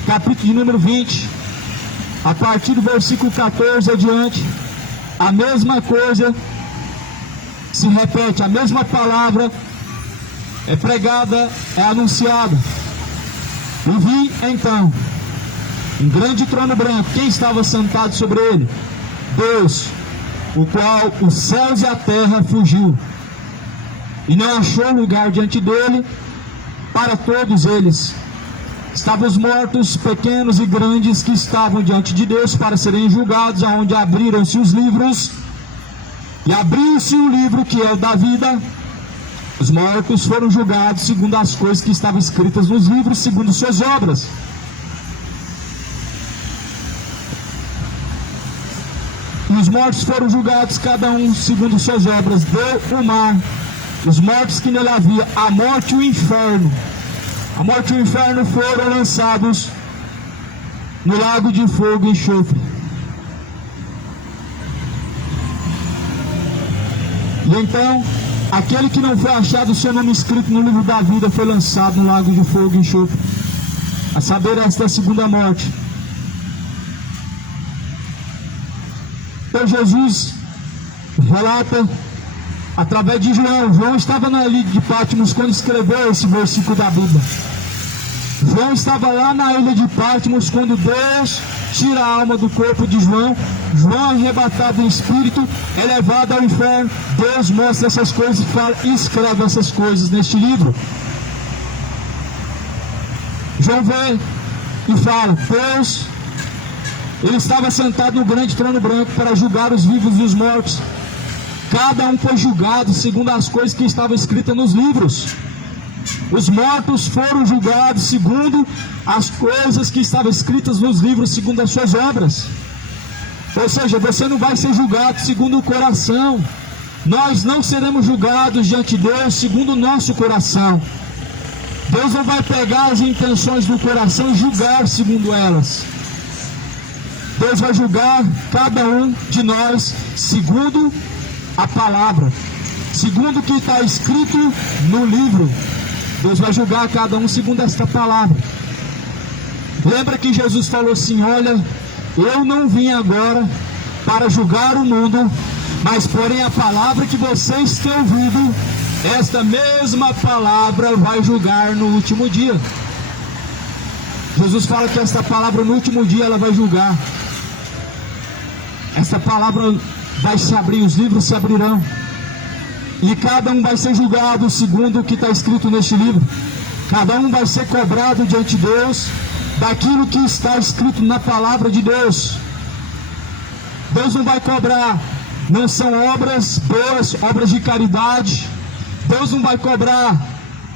capítulo de número 20, a partir do versículo 14 adiante, a mesma coisa se repete, a mesma palavra é pregada, é anunciada. E vi então um grande trono branco. Quem estava sentado sobre ele? Deus, o qual os céus e a terra fugiu, e não achou lugar diante dele para todos eles. Estavam os mortos, pequenos e grandes, que estavam diante de Deus para serem julgados, aonde abriram-se os livros, e abriu-se o livro que é o da vida. Os mortos foram julgados segundo as coisas que estavam escritas nos livros, segundo suas obras. E os mortos foram julgados, cada um segundo suas obras. Deu o mar os mortos que nele havia, a morte e o inferno. A morte e o inferno foram lançados no lago de fogo e enxofre. E então, aquele que não foi achado o seu nome escrito no livro da vida foi lançado no lago de fogo e enxofre. A saber, esta é a segunda morte. Então Jesus relata através de João. João estava na ilha de Patmos quando escreveu esse versículo da Bíblia. João estava lá na ilha de Patmos quando Deus tira a alma do corpo de João. João, arrebatado em espírito, é levado ao inferno. Deus mostra essas coisas e fala, e escreve essas coisas neste livro. João vê e fala, Deus, ele estava sentado no grande trono branco para julgar os vivos e os mortos. Cada um foi julgado segundo as coisas que estavam escritas nos livros. Os mortos foram julgados segundo as coisas que estavam escritas nos livros, segundo as suas obras. Ou seja, você não vai ser julgado segundo o coração. Nós não seremos julgados diante de Deus segundo o nosso coração. Deus não vai pegar as intenções do coração e julgar segundo elas. Deus vai julgar cada um de nós segundo a palavra, segundo o que está escrito no livro. Deus vai julgar cada um segundo esta palavra. Lembra que Jesus falou assim, olha, eu não vim agora para julgar o mundo, mas porém a palavra que vocês têm ouvido, esta mesma palavra vai julgar no último dia. Jesus fala que esta palavra no último dia ela vai julgar. Esta palavra vai se abrir, os livros se abrirão. E cada um vai ser julgado segundo o que está escrito neste livro. Cada um vai ser cobrado diante de Deus daquilo que está escrito na palavra de Deus. Deus não vai cobrar, não são obras boas, obras de caridade. Deus não vai cobrar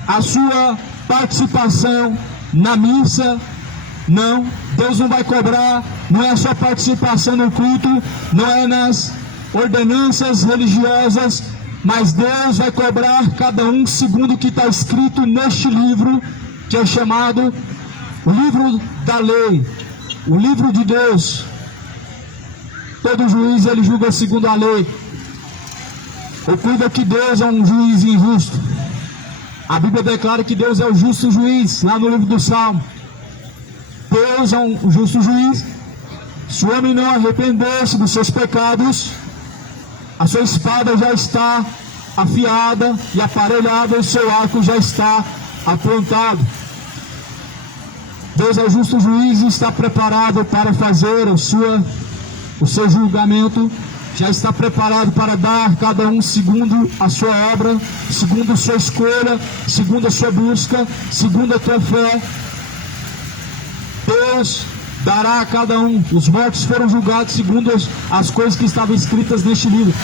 a sua participação na missa, não. Deus não vai cobrar, não é a sua participação no culto, não é nas ordenanças religiosas, mas Deus vai cobrar cada um segundo o que está escrito neste livro, que é chamado o livro da lei, o livro de Deus. Todo juiz ele julga segundo a lei. Ocupa que Deus é um juiz injusto. A Bíblia declara que Deus é o justo juiz, lá no livro do Salmo. Deus é um justo juiz. Se o homem não arrepender-se dos seus pecados, a sua espada já está afiada e aparelhada, o seu arco já está apontado. Deus é o justo juiz e está preparado para fazer o seu julgamento, já está preparado para dar cada um segundo a sua obra, segundo a sua escolha, segundo a sua busca, segundo a tua fé. Deus dará a cada um. Os mortos foram julgados segundo as coisas que estavam escritas neste livro.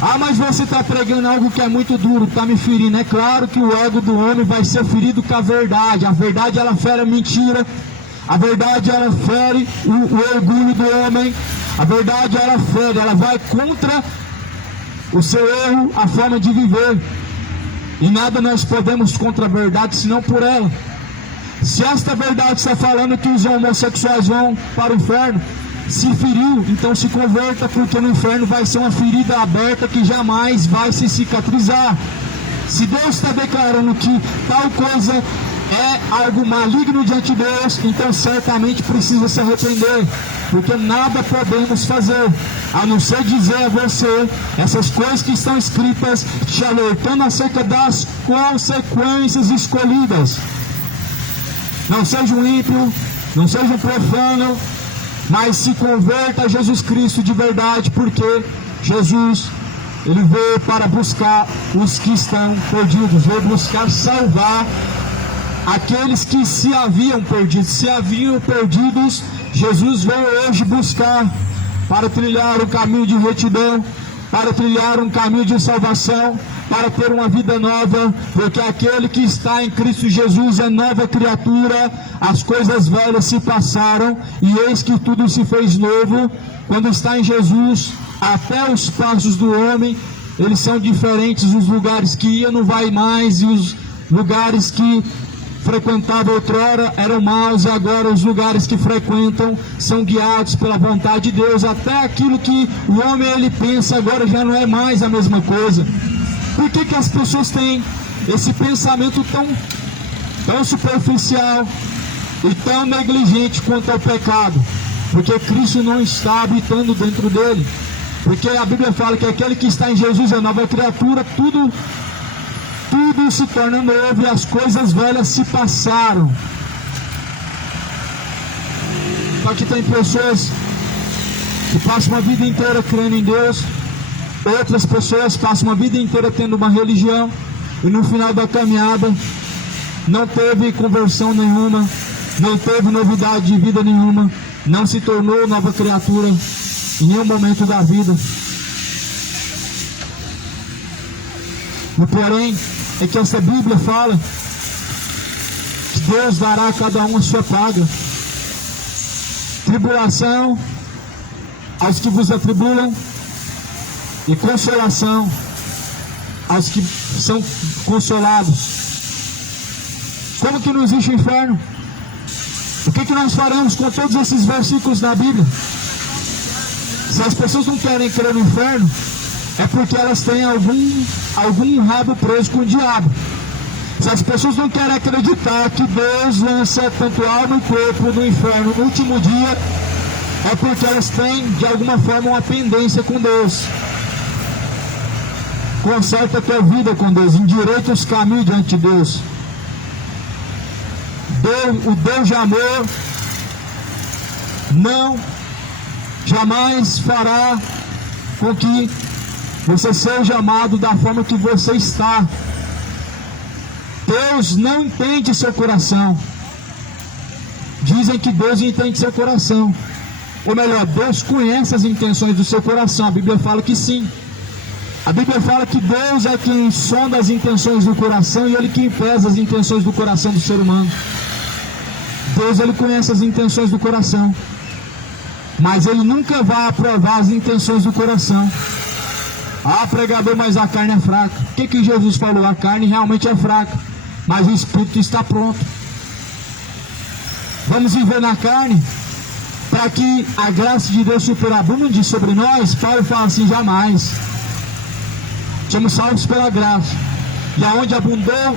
Ah, mas você está pregando algo que é muito duro, está me ferindo. É claro que o ego do homem vai ser ferido com a verdade. A verdade ela fere a mentira. A verdade ela fere o orgulho do homem. A verdade ela fere, ela vai contra o seu erro, a forma de viver. E nada nós podemos contra a verdade senão por ela. Se esta verdade está falando que os homossexuais vão para o inferno, se feriu, então se converta, porque no inferno vai ser uma ferida aberta que jamais vai se cicatrizar. Se Deus está declarando que tal coisa é algo maligno diante de Deus, então certamente precisa se arrepender, porque nada podemos fazer a não ser dizer a você essas coisas que estão escritas, te alertando acerca das consequências escolhidas. Não seja um ímpio, não seja um profano, mas se converta a Jesus Cristo de verdade, porque Jesus, ele veio para buscar os que estão perdidos, veio buscar salvar aqueles que se haviam perdido. Se haviam perdidos, Jesus veio hoje buscar para trilhar o caminho de retidão, para trilhar um caminho de salvação, para ter uma vida nova, porque aquele que está em Cristo Jesus é nova criatura. As coisas velhas se passaram e eis que tudo se fez novo. Quando está em Jesus, até os passos do homem eles são diferentes. Os lugares que ia não vai mais, e os lugares que frequentava outrora eram maus, e agora os lugares que frequentam são guiados pela vontade de Deus. Até aquilo que o homem ele pensa agora já não é mais a mesma coisa. Por que as pessoas têm esse pensamento tão superficial e tão negligente quanto ao pecado? Porque Cristo não está habitando dentro dele. Porque a Bíblia fala que aquele que está em Jesus é nova criatura, tudo se torna novo e as coisas velhas se passaram. Só que tem pessoas que passam uma vida inteira crendo em Deus, outras pessoas passam uma vida inteira tendo uma religião e no final da caminhada não teve conversão nenhuma, não teve novidade de vida nenhuma, não se tornou nova criatura em nenhum momento da vida. O porém é que essa Bíblia fala que Deus dará a cada um a sua paga. Tribulação aos que vos atribulam e consolação aos que são consolados. Como que não existe inferno? O que nós faremos com todos esses versículos da Bíblia? Se as pessoas não querem crer no inferno, é porque elas têm algum rabo preso com o diabo. Se as pessoas não querem acreditar que Deus lança tanto alma e corpo no inferno no último dia, é porque elas têm de alguma forma uma pendência com Deus. Conserta a tua vida com Deus, endireita os caminhos diante de Deus. O Deus de amor não jamais fará com que você seja amado da forma que você está. Deus não entende seu coração. Dizem que Deus entende seu coração. Ou melhor, Deus conhece as intenções do seu coração. A Bíblia fala que sim. A Bíblia fala que Deus é quem sonda as intenções do coração e Ele quem pesa as intenções do coração do ser humano. Deus, Ele conhece as intenções do coração, mas Ele nunca vai aprovar as intenções do coração. Ah, pregador, mas a carne é fraca. O que Jesus falou? A carne realmente é fraca, mas o Espírito está pronto. Vamos viver na carne para que a graça de Deus superabunde sobre nós? Paulo fala assim, jamais. Somos salvos pela graça, e aonde abundou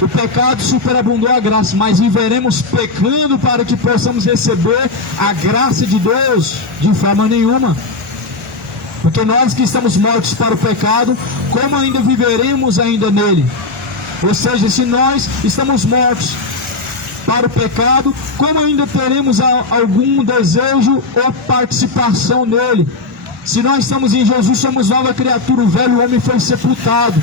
o pecado, superabundou a graça. Mas viveremos pecando para que possamos receber a graça de Deus? De forma nenhuma. Porque nós que estamos mortos para o pecado, como ainda viveremos ainda nele? Ou seja, se nós estamos mortos para o pecado, como ainda teremos algum desejo ou participação nele? Se nós estamos em Jesus, somos nova criatura, o velho homem foi sepultado.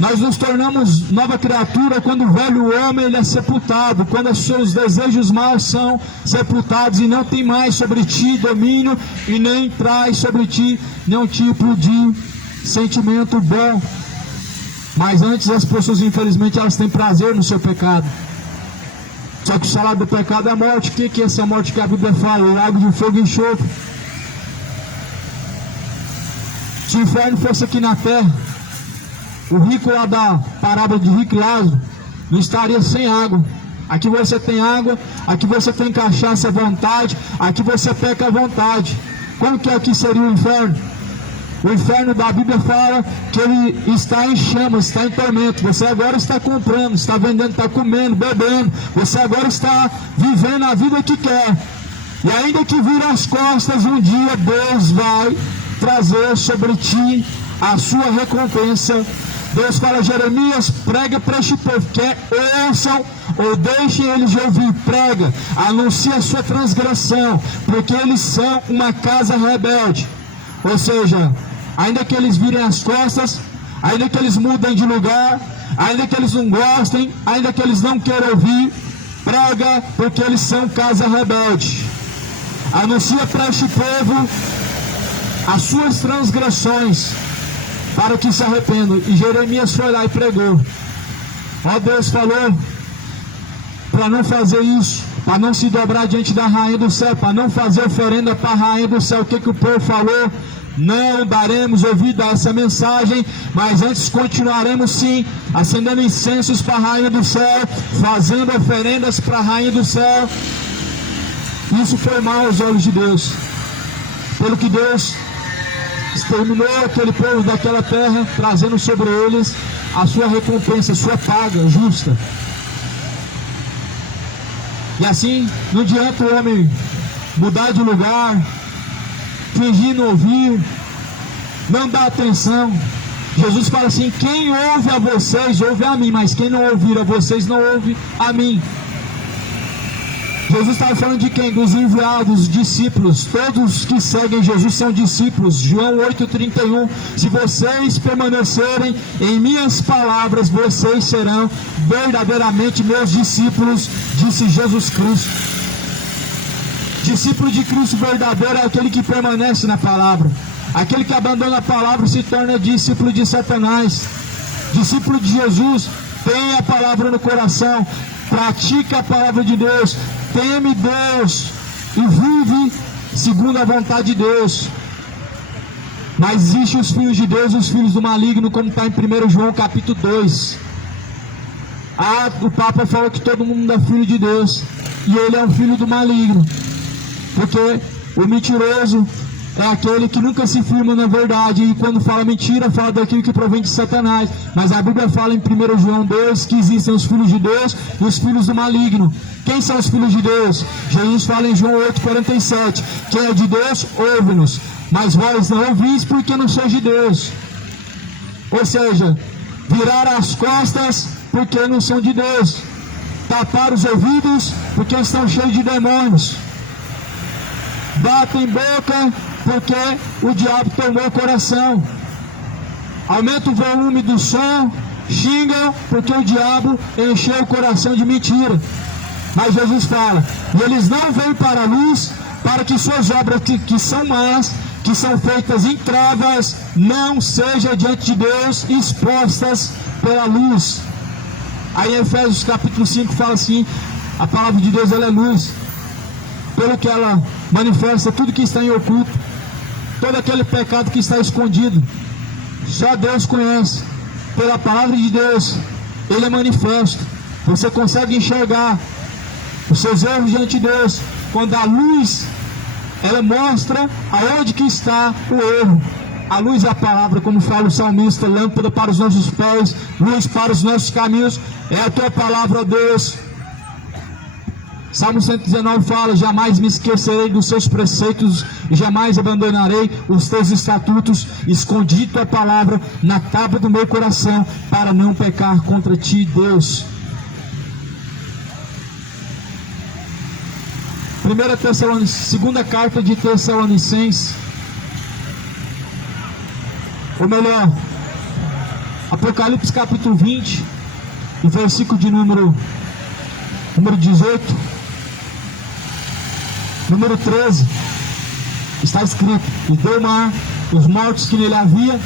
Nós nos tornamos nova criatura quando o velho homem ele é sepultado, quando os seus desejos maus são sepultados e não tem mais sobre ti domínio e nem traz sobre ti nenhum tipo de sentimento bom. Mas antes as pessoas, infelizmente, elas têm prazer no seu pecado. Só que o salário do pecado é a morte. O que é essa morte que a Bíblia fala? O lago de fogo e enxofre. Se o inferno fosse aqui na terra, o rico lá da parábola de Rico e Lázaro não estaria sem água. Aqui você tem água, aqui você tem cachaça à vontade, aqui você peca à vontade. Como que aqui seria o inferno? O inferno da Bíblia fala que ele está em chamas, está em tormento. Você agora está comprando, está vendendo, está comendo, bebendo. Você agora está vivendo a vida que quer. E ainda que vire as costas, um dia Deus vai trazer sobre ti a sua recompensa. Deus fala a Jeremias, prega para este povo, quer ouçam ou deixem eles de ouvir, prega, anuncia a sua transgressão, porque eles são uma casa rebelde. Ou seja, ainda que eles virem as costas, ainda que eles mudem de lugar, ainda que eles não gostem, ainda que eles não queiram ouvir, prega, porque eles são casa rebelde. Anuncia para este povo as suas transgressões, para que se arrependam. E Jeremias foi lá e pregou. Ó, Deus falou para não fazer isso, para não se dobrar diante da rainha do céu, para não fazer oferenda para a rainha do céu. O que o povo falou? não daremos ouvido a essa mensagem, mas antes continuaremos sim, acendendo incensos para a Rainha do Céu, fazendo oferendas para a Rainha do Céu. Isso foi mal aos olhos de Deus, pelo que Deus exterminou aquele povo daquela terra, trazendo sobre eles a sua recompensa, a sua paga justa. E assim, não adianta o homem mudar de lugar, fingir não ouvir, não dar atenção. Jesus fala assim: quem ouve a vocês, ouve a mim, mas quem não ouvir a vocês, não ouve a mim. Jesus estava falando de quem? Dos enviados, os discípulos. Todos que seguem Jesus são discípulos. João 8,31. Se vocês permanecerem em minhas palavras, vocês serão verdadeiramente meus discípulos, disse Jesus Cristo. Discípulo de Cristo verdadeiro é aquele que permanece na palavra. Aquele que abandona a palavra se torna discípulo de Satanás. Discípulo de Jesus tem a palavra no coração, pratica a palavra de Deus, teme Deus e vive segundo a vontade de Deus. Mas existem os filhos de Deus e os filhos do maligno, como está em 1 João capítulo 2. O Papa falou que todo mundo é filho de Deus, e ele é um filho do maligno, porque o mentiroso é aquele que nunca se firma na verdade, e quando fala mentira, fala daquilo que provém de Satanás. Mas a Bíblia fala em 1 João 2 que existem os filhos de Deus e os filhos do maligno. Quem são os filhos de Deus? Jesus fala em João 8,47: quem é de Deus, ouve-nos, mas vós não ouvis, porque não sois de Deus. Ou seja, virar as costas porque não são de Deus, tapar os ouvidos porque estão cheios de demônios, batem boca porque o diabo tomou o coração, aumenta o volume do som, xingam porque o diabo encheu o coração de mentira. Mas Jesus fala: e eles não vêm para a luz, para que suas obras que são más, que são feitas em trevas, não sejam diante de Deus expostas pela luz. Aí em Efésios capítulo 5 fala assim: a palavra de Deus, ela é luz, pelo que ela manifesta tudo que está em oculto, todo aquele pecado que está escondido, só Deus conhece. Pela palavra de Deus, ele é manifesto. Você consegue enxergar os seus erros diante de Deus, quando a luz, ela mostra aonde que está o erro. A luz é a palavra, como fala o salmista: lâmpada para os nossos pés, luz para os nossos caminhos, é a tua palavra, ó Deus. Salmo 119 fala: jamais me esquecerei dos seus preceitos, e jamais abandonarei os teus estatutos. Escondi tua palavra na tábua do meu coração, para não pecar contra ti, Deus. 2ª carta de Tessalonicenses, ou melhor, Apocalipse capítulo 20, e versículo de número 18, número 13, está escrito: e do mar, os mortos que nele havia,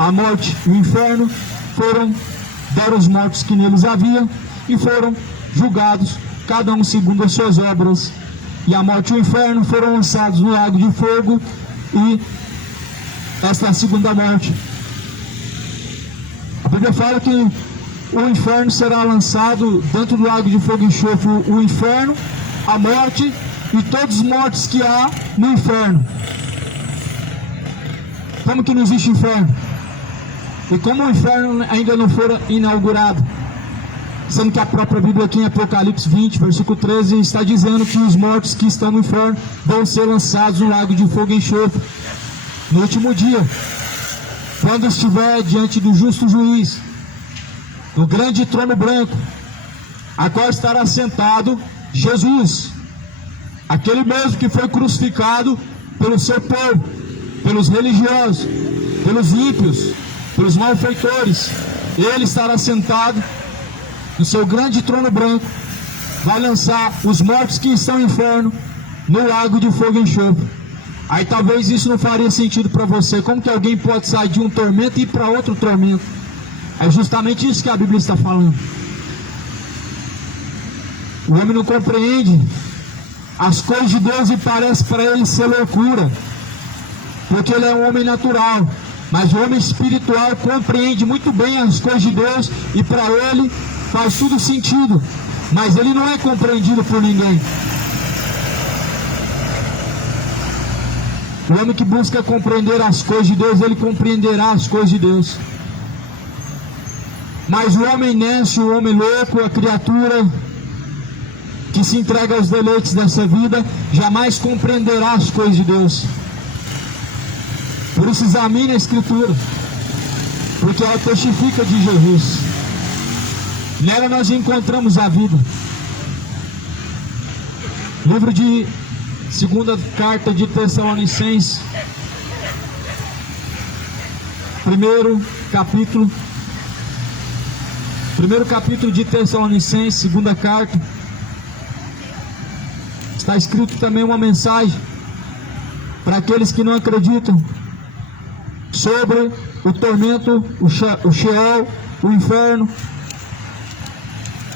a morte e o inferno deram os mortos que neles havia, e foram julgados, cada um segundo as suas obras. E a morte e o inferno foram lançados no lago de fogo, e esta é a segunda morte. A Bíblia fala que o inferno será lançado dentro do lago de fogo e enxofre, o inferno, a morte e todos os mortos que há no inferno. Como que não existe inferno? E como o inferno ainda não for inaugurado? Sendo que a própria Bíblia aqui em Apocalipse 20, versículo 13, está dizendo que os mortos que estão no inferno vão ser lançados no lago de fogo e enxofre no último dia, quando estiver diante do justo juiz, no grande trono branco, a qual estará sentado Jesus, aquele mesmo que foi crucificado pelo seu povo, pelos religiosos, pelos ímpios, pelos malfeitores. Ele estará sentado no seu grande trono branco, vai lançar os mortos que estão no inferno no lago de fogo e enxofre. Aí talvez isso não faria sentido para você. Como que alguém pode sair de um tormento e ir para outro tormento? É justamente isso que a Bíblia está falando. O homem não compreende as coisas de Deus e parece para ele ser loucura, porque ele é um homem natural. Mas o homem espiritual compreende muito bem as coisas de Deus e para ele faz tudo sentido. Mas ele não é compreendido por ninguém. O homem que busca compreender as coisas de Deus, ele compreenderá as coisas de Deus. Mas o homem nécio, o homem louco, a criatura que se entrega aos deleites dessa vida, jamais compreenderá as coisas de Deus. Por isso examine a Escritura, porque ela testifica de Jesus. Nela nós encontramos a vida. Livro de segunda carta de Tessalonicenses, primeiro capítulo de Tessalonicenses, segunda carta. Está escrito também uma mensagem para aqueles que não acreditam sobre o tormento, o Sheol, o inferno,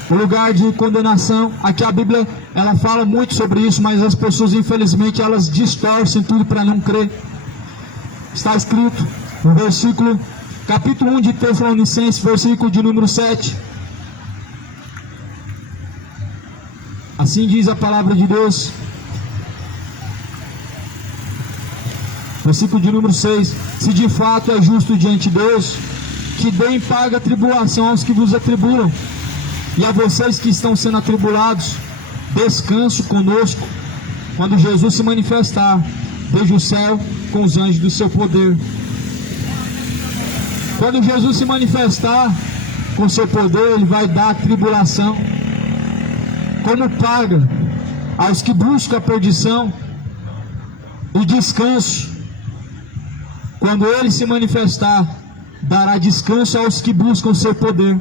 o lugar de condenação. Aqui a Bíblia, ela fala muito sobre isso, mas as pessoas, infelizmente, elas distorcem tudo para não crer. Está escrito no versículo, capítulo 1 de Tessalonicenses, versículo de número 7. Assim diz a palavra de Deus. Versículo de número 6. Se de fato é justo diante de Deus, que deem paga a tribulação aos que vos atribulam, e a vocês que estão sendo atribulados, descanso conosco, quando Jesus se manifestar desde o céu com os anjos do seu poder. Quando Jesus se manifestar com seu poder, ele vai dar a tribulação como paga aos que buscam a perdição, e descanso, quando ele se manifestar, dará descanso aos que buscam o seu poder.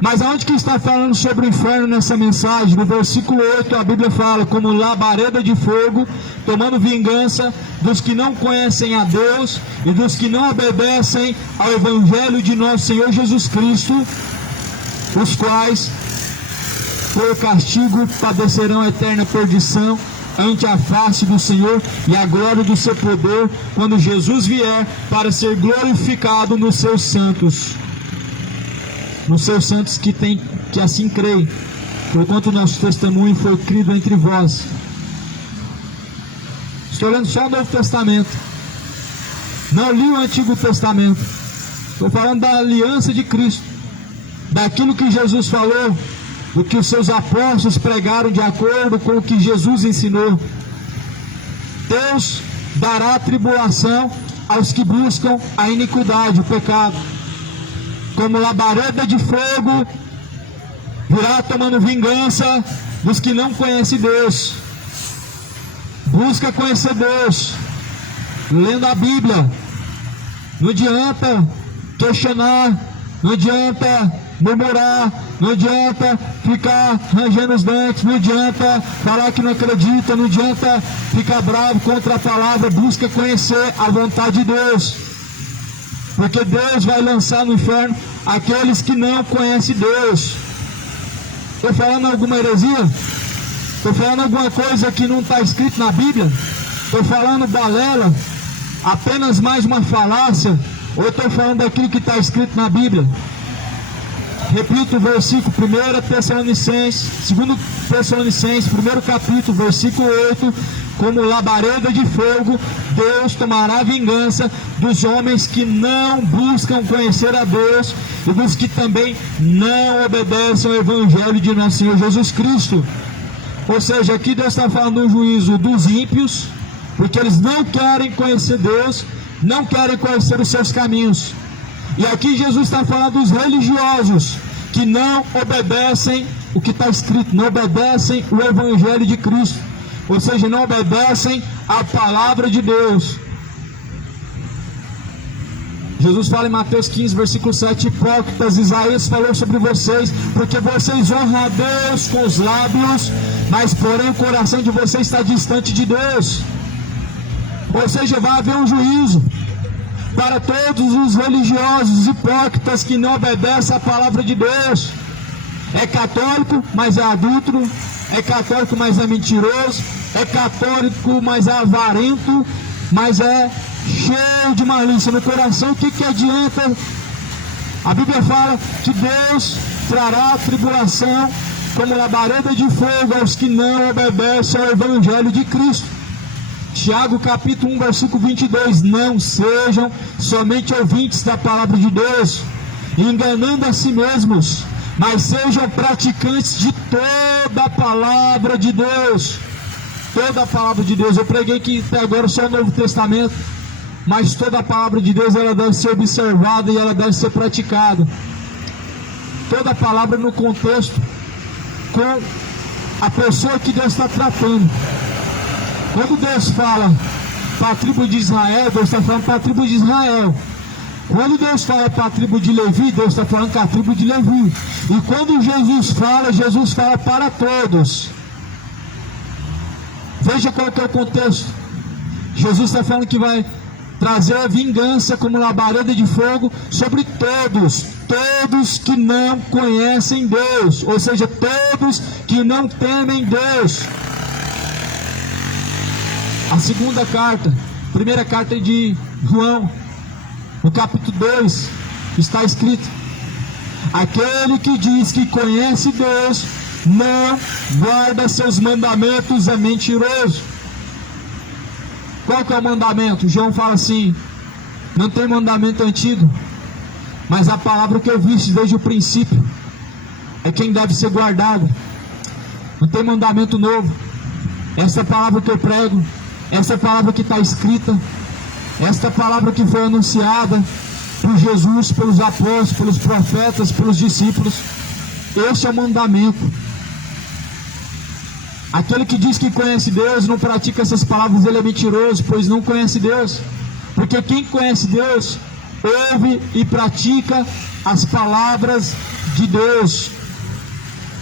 Mas aonde que está falando sobre o inferno nessa mensagem? No versículo 8 a Bíblia fala, como labareda de fogo, tomando vingança dos que não conhecem a Deus e dos que não obedecem ao Evangelho de nosso Senhor Jesus Cristo, os quais por castigo padecerão eterna perdição ante a face do Senhor e a glória do seu poder, quando Jesus vier para ser glorificado nos seus santos. Nos seus santos que assim creem, porquanto o nosso testemunho foi crido entre vós. Estou lendo só o Novo Testamento, não li o Antigo Testamento. Estou falando da aliança de Cristo, daquilo que Jesus falou, do que os seus apóstolos pregaram de acordo com o que Jesus ensinou. Deus dará tribulação aos que buscam a iniquidade, o pecado. Como labareda de fogo, virá tomando vingança dos que não conhecem Deus. Busca conhecer Deus, lendo a Bíblia. Não adianta questionar, não adianta murmurar, não adianta ficar rangendo os dentes, não adianta falar que não acredita, não adianta ficar bravo contra a palavra. Busca conhecer a vontade de Deus, porque Deus vai lançar no inferno aqueles que não conhecem Deus. Estou falando alguma heresia? Estou falando alguma coisa que não está escrito na Bíblia? Estou falando balela? Apenas mais uma falácia? Ou estou falando daquilo que está escrito na Bíblia? Repito o versículo, 1 Tessalonicenses, 2 Tessalonicenses, 1 capítulo, versículo 8. Como labareda de fogo, Deus tomará vingança dos homens que não buscam conhecer a Deus e dos que também não obedecem ao Evangelho de nosso Senhor Jesus Cristo. Ou seja, aqui Deus está falando do juízo dos ímpios, porque eles não querem conhecer Deus, não querem conhecer os seus caminhos. E aqui Jesus está falando dos religiosos, que não obedecem o que está escrito, não obedecem o Evangelho de Cristo, ou seja, não obedecem a palavra de Deus. Jesus fala em Mateus 15, versículo 7, hipócritas, Isaías falou sobre vocês, porque vocês honram a Deus com os lábios, mas porém o coração de vocês está distante de Deus. Ou seja, vai haver um juízo para todos os religiosos hipócritas que não obedecem à palavra de Deus. É católico, mas é adúltero. É católico, mas é mentiroso. É católico, mas é avarento. mas é cheio de malícia no coração. O que adianta? A Bíblia fala que Deus trará tribulação como labareda de fogo aos que não obedecem ao Evangelho de Cristo. Tiago capítulo 1, versículo 22, não sejam somente ouvintes da palavra de Deus, enganando a si mesmos, mas sejam praticantes de toda a palavra de Deus. Toda a palavra de Deus. Eu preguei que até agora só o Novo Testamento, mas toda a palavra de Deus, ela deve ser observada e ela deve ser praticada. Toda a palavra no contexto com a pessoa que Deus está tratando. Quando Deus fala para a tribo de Israel, Deus está falando para a tribo de Israel. Quando Deus fala para a tribo de Levi, Deus está falando com a tribo de Levi. E quando Jesus fala para todos. Veja qual que é o contexto. Jesus está falando que vai trazer a vingança como labareda de fogo sobre todos que não conhecem Deus, ou seja, todos que não temem Deus. A segunda carta, primeira carta de João, no capítulo 2, está escrito: aquele que diz que conhece Deus, não guarda seus mandamentos, é mentiroso. Qual que é o mandamento? João fala assim: não tem mandamento antigo, mas a palavra que eu viste desde o princípio é quem deve ser guardada. Não tem mandamento novo. Essa palavra que eu prego, essa palavra que está escrita, esta palavra que foi anunciada por Jesus, pelos apóstolos, pelos profetas, pelos discípulos, este é o mandamento. Aquele que diz que conhece Deus e não pratica essas palavras, ele é mentiroso, pois não conhece Deus. Porque quem conhece Deus, ouve e pratica as palavras de Deus.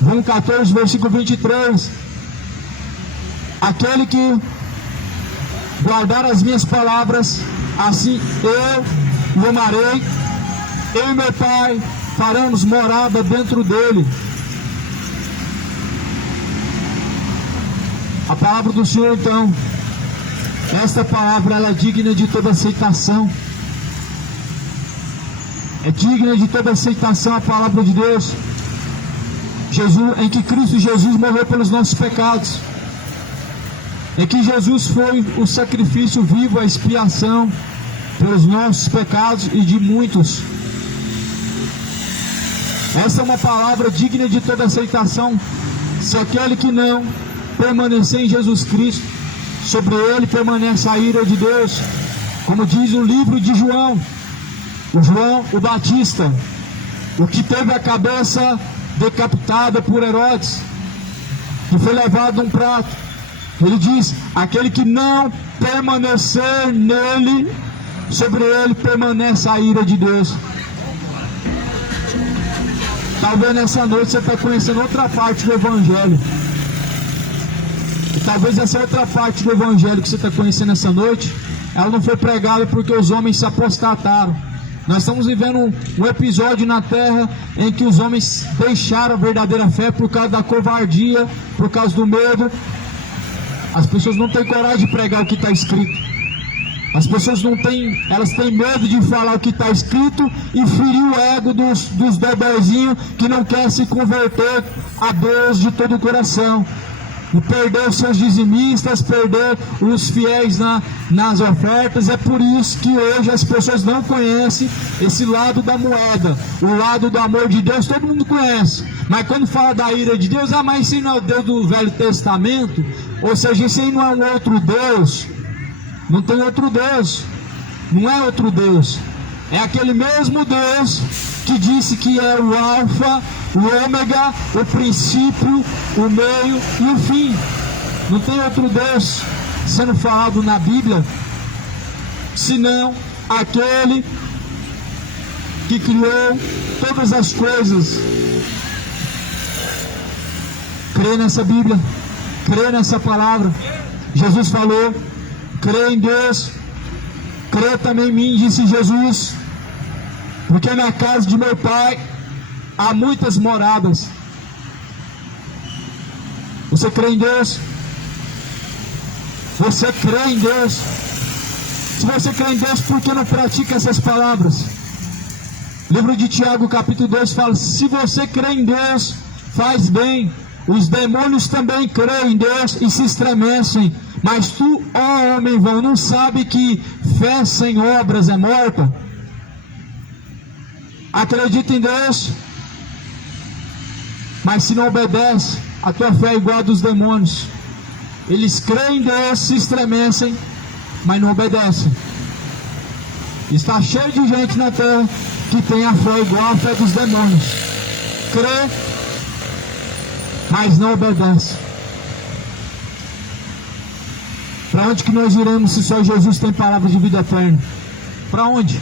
João 14, versículo 23. Aquele que guardar as minhas palavras, assim eu o amarei, eu e meu Pai faremos morada dentro dele. A palavra do Senhor, então, esta palavra, ela é digna de toda aceitação. É digna de toda aceitação a palavra de Deus. Em que Cristo Jesus morreu pelos nossos pecados, em que Jesus foi o sacrifício vivo, a expiação pelos nossos pecados e de muitos. Essa é uma palavra digna de toda aceitação. Se aquele que não permanecer em Jesus Cristo, sobre ele permanece a ira de Deus, como diz o livro de João, o Batista, o que teve a cabeça decapitada por Herodes, que foi levado num prato. Ele diz: aquele que não permanecer nele, sobre ele permanece a ira de Deus. Talvez nessa noite você está conhecendo outra parte do Evangelho. E talvez essa outra parte do Evangelho que você está conhecendo essa noite, ela não foi pregada porque os homens se apostataram. Nós estamos vivendo um episódio na terra em que os homens deixaram a verdadeira fé por causa da covardia, por causa do medo. As pessoas não têm coragem de pregar o que está escrito. As pessoas elas têm medo de falar o que está escrito e ferir o ego dos bebezinhos que não querem se converter a Deus de todo o coração. E perder os seus dizimistas, perder os fiéis nas ofertas. É por isso que hoje as pessoas não conhecem esse lado da moeda, o lado do amor de Deus. Todo mundo conhece, mas quando fala da ira de Deus, mas esse não é o Deus do Velho Testamento, ou seja, esse aí não é um outro Deus. Não tem outro Deus, não é outro Deus, é aquele mesmo Deus que disse que é o alfa, o ômega, o princípio, o meio e o fim. Não tem outro Deus sendo falado na Bíblia, senão aquele que criou todas as coisas. Crê nessa Bíblia, crê nessa palavra. Jesus falou: crê em Deus, crê também em mim, disse Jesus, porque na casa de meu Pai há muitas moradas. Você crê em Deus? Você crê em Deus? Se você crê em Deus, por que não pratica essas palavras? Livro de Tiago, capítulo 2, fala: se você crê em Deus, faz bem. Os demônios também creem em Deus e se estremecem. Mas tu, ó homem vão, não sabe que fé sem obras é morta? Acredita em Deus, mas se não obedece, a tua fé é igual a dos demônios. Eles creem em Deus, se estremecem, mas não obedecem. Está cheio de gente na terra que tem a fé igual a fé dos demônios. Crê, mas não obedece. Para onde que nós iremos se só Jesus tem palavra de vida eterna? Para onde?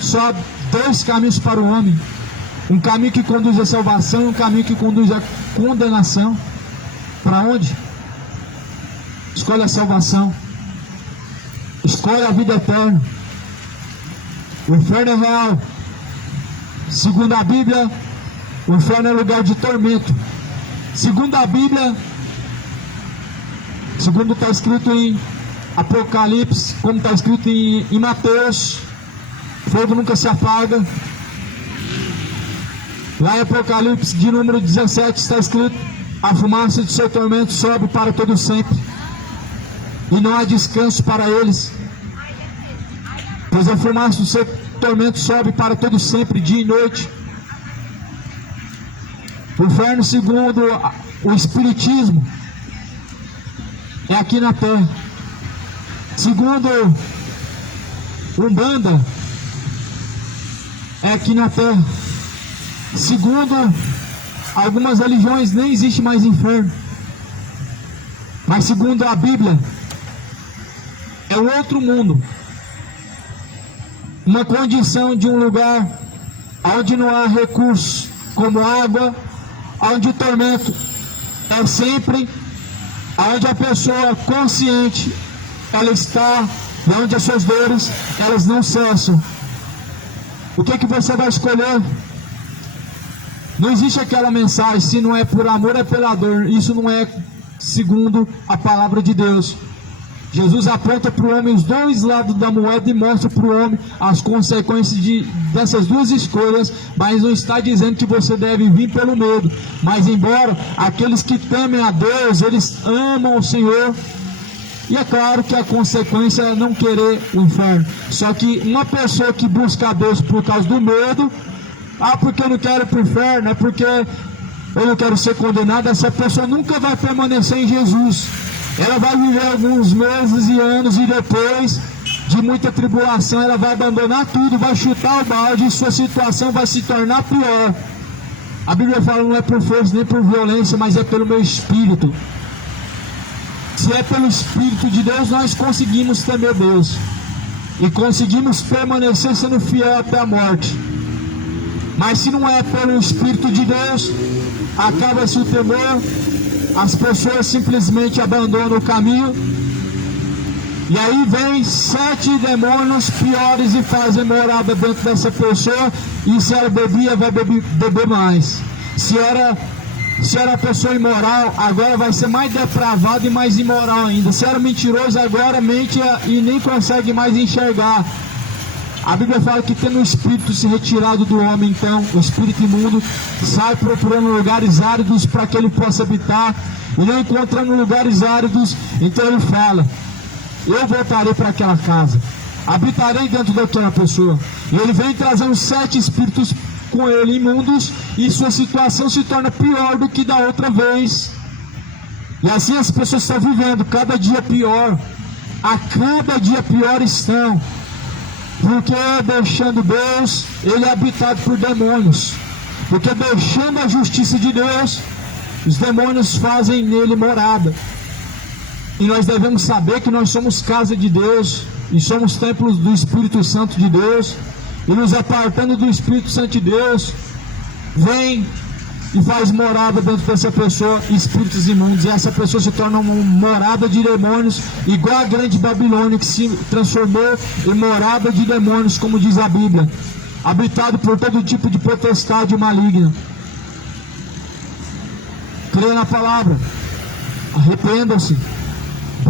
Só dois caminhos para o homem: um caminho que conduz à salvação e um caminho que conduz à condenação. Para onde? Escolha a salvação, escolha a vida eterna. O inferno é real. Segundo a Bíblia, o inferno é lugar de tormento. Segundo a Bíblia, segundo está escrito em Apocalipse, como está escrito em Mateus, fogo nunca se apaga. Lá em Apocalipse, de número 17, está escrito: a fumaça de seu tormento sobe para todo sempre, e não há descanso para eles. Pois a fumaça do seu tormento sobe para todo sempre, dia e noite. O inferno, segundo o Espiritismo, é aqui na terra. Segundo Umbanda, é aqui na terra. Segundo algumas religiões, nem existe mais inferno. Mas segundo a Bíblia, é um outro mundo. Uma condição de um lugar onde não há recursos como água, onde o tormento é sempre, onde a pessoa consciente ela está, e onde as suas dores elas não cessam. O que você vai escolher? Não existe aquela mensagem: se não é por amor é pela dor. Isso não é segundo a palavra de Deus. Jesus aponta para o homem os dois lados da moeda e mostra para o homem as consequências dessas duas escolhas, mas não está dizendo que você deve vir pelo medo. Mas embora aqueles que temem a Deus, eles amam o Senhor, e é claro que a consequência é não querer o inferno. Só que uma pessoa que busca a Deus por causa do medo, porque eu não quero ir para o inferno, é porque eu não quero ser condenado, essa pessoa nunca vai permanecer em Jesus. Ela vai viver alguns meses e anos, e depois de muita tribulação ela vai abandonar tudo, vai chutar o balde, e sua situação vai se tornar pior. A Bíblia fala: não é por força nem por violência, mas é pelo meu espírito. Se é pelo Espírito de Deus, nós conseguimos temer Deus e conseguimos permanecer sendo fiel até a morte. Mas se não é pelo Espírito de Deus, acaba-se o temor, as pessoas simplesmente abandonam o caminho, e aí vem 7 demônios piores e fazem morada dentro dessa pessoa, e se ela bebia, vai beber mais. Se era pessoa imoral, agora vai ser mais depravado e mais imoral ainda. Se era mentiroso, agora mente e nem consegue mais enxergar. A Bíblia fala que tendo o espírito se retirado do homem, então o espírito imundo sai procurando lugares áridos para que ele possa habitar, e não encontrando lugares áridos, então ele fala: eu voltarei para aquela casa, habitarei dentro daquela pessoa. E ele vem trazendo 7 espíritos com ele imundos, e sua situação se torna pior do que da outra vez. E assim as pessoas estão vivendo cada dia pior, a cada dia pior estão, porque deixando Deus, ele é habitado por demônios. Porque deixando a justiça de Deus, os demônios fazem nele morada. E nós devemos saber que nós somos casa de Deus, e somos templos do Espírito Santo de Deus. E nos apartando do Espírito Santo de Deus, vem e faz morada dentro dessa pessoa espíritos imundos, e essa pessoa se torna uma morada de demônios, igual a grande Babilônia, que se transformou em morada de demônios, como diz a Bíblia, habitado por todo tipo de potestade maligna. Creia na palavra, arrependam-se,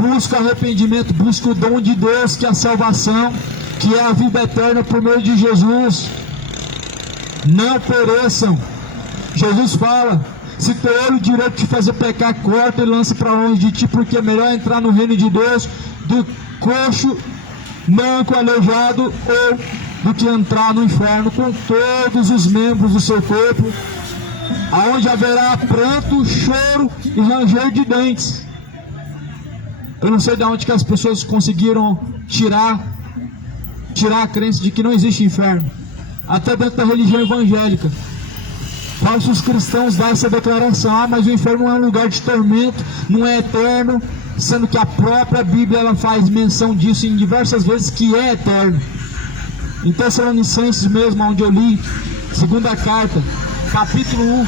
busca arrependimento, busca o dom de Deus, que é a salvação, que é a vida eterna por meio de Jesus. Não pereçam. Jesus fala: se teu olho direito te fazer pecar, corta e lança para longe de ti, porque é melhor entrar no reino de Deus do coxo, manco, aleijado, ou do que entrar no inferno com todos os membros do seu corpo, aonde haverá pranto, choro e ranger de dentes. Eu não sei de onde que as pessoas conseguiram tirar a crença de que não existe inferno. Até dentro da religião evangélica, falsos cristãos dão essa declaração: ah, mas o inferno não é um lugar de tormento, não é eterno, sendo que a própria Bíblia ela faz menção disso em diversas vezes, que é eterno. Em Tessalonicenses mesmo, onde eu li, segunda carta, capítulo 1,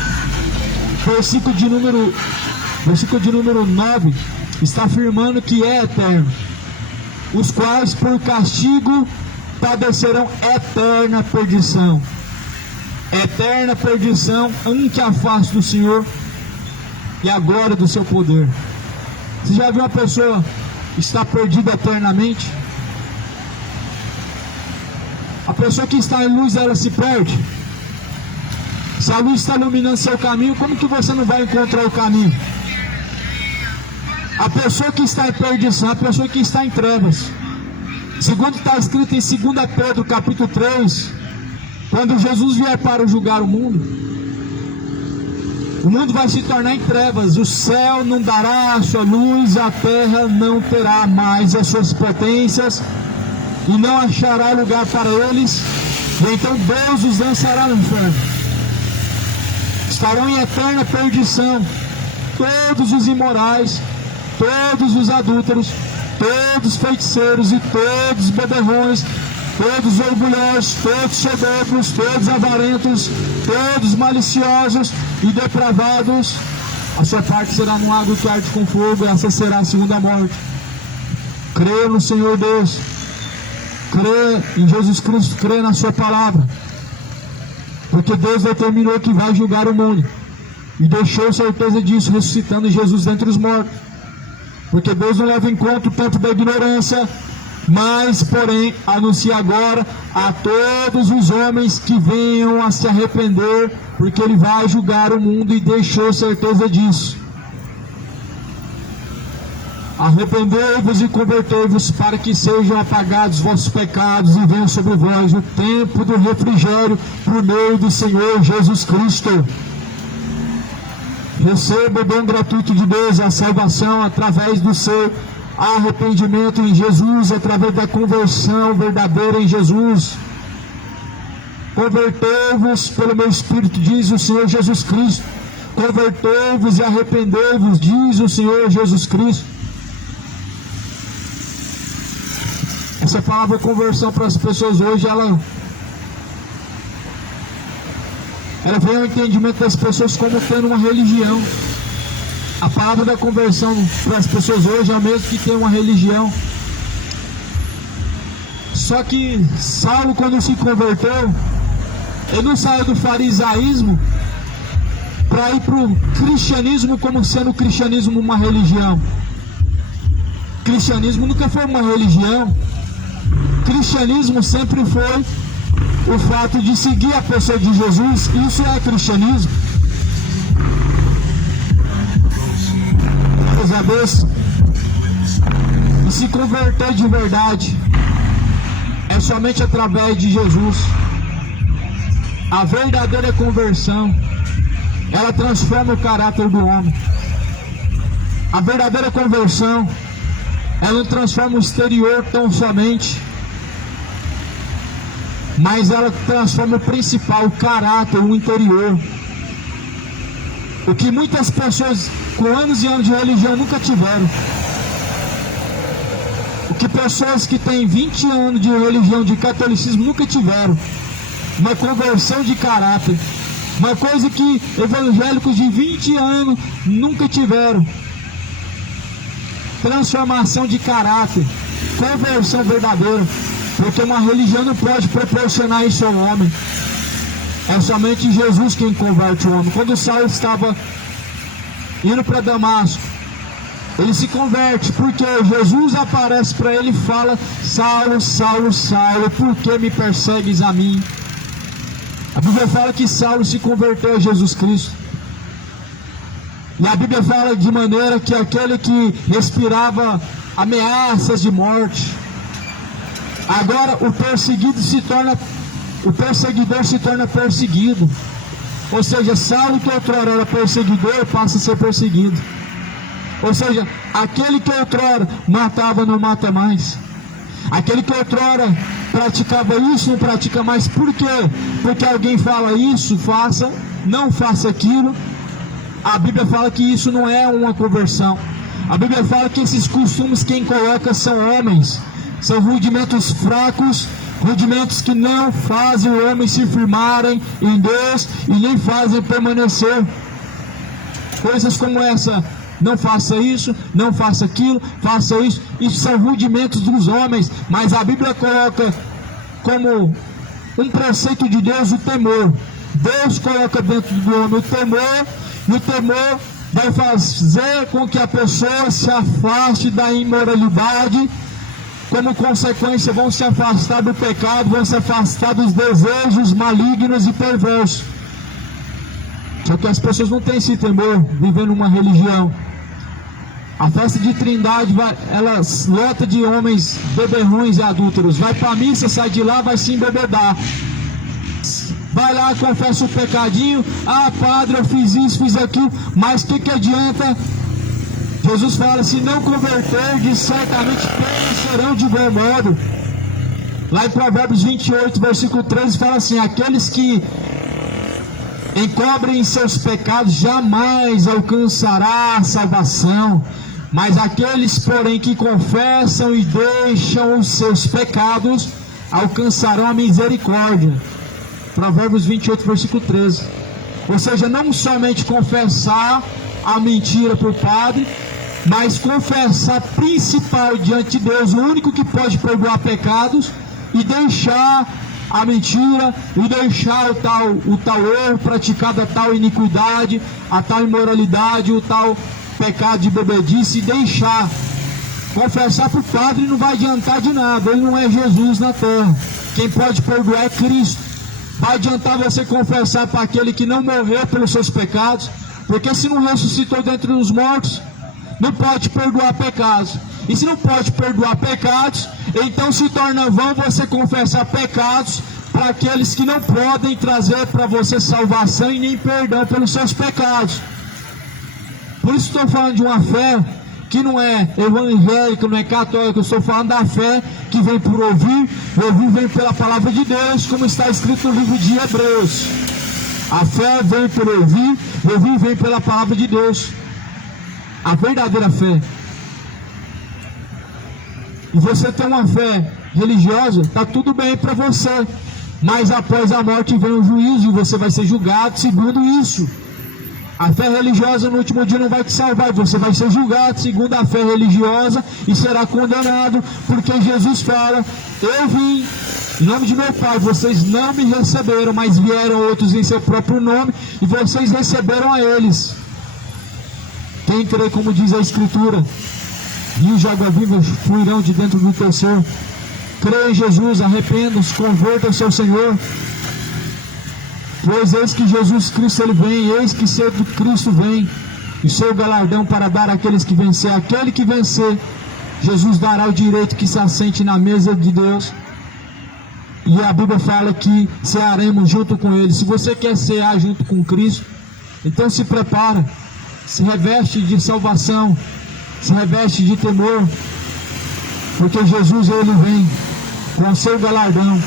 versículo de número 9, está afirmando que é eterno, os quais por castigo padecerão eterna perdição. Eterna perdição ante a face do Senhor e a glória do seu poder. Você já viu uma pessoa estar perdida eternamente? A pessoa que está em luz, ela se perde. Se a luz está iluminando seu caminho, como que você não vai encontrar o caminho? A pessoa que está em perdição, a pessoa que está em trevas. Segundo está escrito em 2 Pedro capítulo 3, quando Jesus vier para julgar o mundo vai se tornar em trevas, o céu não dará a sua luz, a terra não terá mais as suas potências, e não achará lugar para eles, e então Deus os lançará no inferno. Estarão em eterna perdição todos os imorais, todos os adúlteros, todos os feiticeiros e todos os beberrões, todos os orgulhosos, todos soberbos, todos avarentos, todos maliciosos e depravados. A sua parte será num lago que arde com fogo, e essa será a segunda morte. Creia no Senhor Deus, creia em Jesus Cristo, creia na sua palavra, porque Deus determinou que vai julgar o mundo, e deixou certeza disso, ressuscitando Jesus dentre os mortos. Porque Deus não leva em conta o tempo da ignorância, mas, porém, anuncia agora a todos os homens que venham a se arrepender, porque Ele vai julgar o mundo, e deixou certeza disso. Arrependei-vos e convertei-vos, para que sejam apagados vossos pecados, e venham sobre vós o tempo do refrigério, por meio do Senhor Jesus Cristo. Receba o dom gratuito de Deus, a salvação, através do seu arrependimento em Jesus, através da conversão verdadeira em Jesus. Convertei-vos pelo meu Espírito, diz o Senhor Jesus Cristo. Convertei-vos e arrependei-vos, diz o Senhor Jesus Cristo. Essa palavra conversão para as pessoas hoje, ela vem ao entendimento das pessoas como tendo uma religião. A palavra da conversão para as pessoas hoje é o mesmo que ter uma religião. Só que Saulo, quando se converteu, ele não saiu do farisaísmo para ir para o cristianismo, como sendo o cristianismo uma religião. Cristianismo nunca foi uma religião. Cristianismo sempre foi o fato de seguir a pessoa de Jesus. Isso é cristianismo. E se converter de verdade é somente através de Jesus. A verdadeira conversão, ela transforma o caráter do homem. A verdadeira conversão, ela não transforma o exterior tão somente, mas ela transforma o principal, o caráter, o interior. O que muitas pessoas com anos e anos de religião nunca tiveram. O que pessoas que têm 20 anos de religião, de catolicismo, nunca tiveram. Uma conversão de caráter. Uma coisa que evangélicos de 20 anos nunca tiveram. Transformação de caráter. Conversão verdadeira. Porque uma religião não pode proporcionar isso ao homem. É somente Jesus quem converte o homem. Quando Saulo estava indo para Damasco, ele se converte, porque Jesus aparece para ele e fala: Saulo, Saulo, Saulo, por que me persegues a mim? A Bíblia fala que Saulo se converteu a Jesus Cristo. E a Bíblia fala de maneira que aquele que respirava ameaças de morte, agora o perseguidor se torna perseguido. Ou seja, Saulo, que outrora era perseguidor, passa a ser perseguido. Ou seja, aquele que outrora matava, não mata mais. Aquele que outrora praticava isso, não pratica mais. Por quê? Porque alguém fala isso, faça, não faça aquilo. A Bíblia fala que isso não é uma conversão. A Bíblia fala que esses costumes quem coloca são homens. São rudimentos fracos, rudimentos que não fazem o homem se firmarem em Deus e nem fazem permanecer. Coisas como essa: não faça isso, não faça aquilo, faça isso. Isso são rudimentos dos homens, mas a Bíblia coloca como um preceito de Deus o temor. Deus coloca dentro do homem o temor, e o temor vai fazer com que a pessoa se afaste da imoralidade. Como consequência, vão se afastar do pecado, vão se afastar dos desejos malignos e perversos. Só que as pessoas não têm esse temor, vivendo uma religião. A festa de Trindade, ela lota de homens beberrões e adúlteros. Vai para a missa, sai de lá, vai se embebedar. Vai lá, confessa o pecadinho. Ah, padre, eu fiz isso, fiz aquilo. Mas o que adianta? Jesus fala: se não converterdes, certamente perecerão de bom modo. Lá em Provérbios 28, versículo 13, fala assim: aqueles que encobrem seus pecados jamais alcançará a salvação, mas aqueles, porém, que confessam e deixam os seus pecados alcançarão a misericórdia. Provérbios 28, versículo 13. Ou seja, não somente confessar a mentira para o padre, mas confessar principal diante de Deus, o único que pode perdoar pecados, e deixar a mentira, e deixar o tal erro, praticada a tal iniquidade, a tal imoralidade, o tal pecado de bebedice, e deixar. Confessar para o padre não vai adiantar de nada, ele não é Jesus na terra. Quem pode perdoar é Cristo. Vai adiantar você confessar para aquele que não morreu pelos seus pecados, porque se não ressuscitou dentre os mortos, não pode perdoar pecados. E se não pode perdoar pecados, então se torna vão você confessar pecados para aqueles que não podem trazer para você salvação e nem perdão pelos seus pecados. Por isso estou falando de uma fé que não é evangélica, não é católica. Eu estou falando da fé que vem por ouvir, o ouvir vem pela palavra de Deus, como está escrito no livro de Hebreus. A fé vem por ouvir, o ouvir vem pela palavra de Deus. A verdadeira fé. E você tem uma fé religiosa, está tudo bem para você, mas após a morte vem o juízo e você vai ser julgado segundo isso. A fé religiosa no último dia não vai te salvar, você vai ser julgado segundo a fé religiosa e será condenado, porque Jesus fala: eu vim em nome de meu Pai, vocês não me receberam, mas vieram outros em seu próprio nome e vocês receberam a eles. Quem crê, como diz a Escritura, rios de água viva fluirão de dentro do teu ser. Crê em Jesus, arrependa-se, converta-se ao Senhor. Pois eis que Jesus Cristo ele vem, eis que cedo Cristo vem, e seu galardão para dar àqueles que vencer. Aquele que vencer, Jesus dará o direito que se assente na mesa de Deus. E a Bíblia fala que cearemos junto com ele. Se você quer cear junto com Cristo, então se prepara, se reveste de salvação, se reveste de temor, porque Jesus ele vem com o seu galardão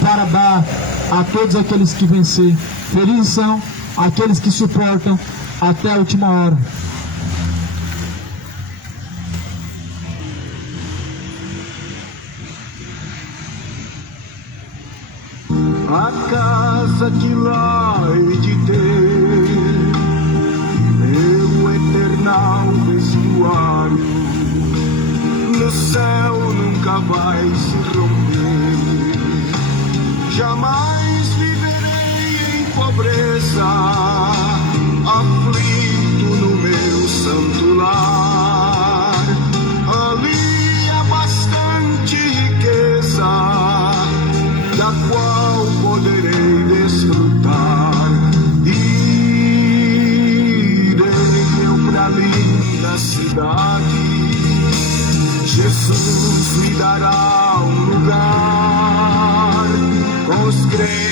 para dar a todos aqueles que vencer. Felizes são aqueles que suportam até a última hora. A casa que lá hei de ter, meu eternal vestuário, no céu nunca vai se romper. Jamais viverei em pobreza, aflito no meu santo lar.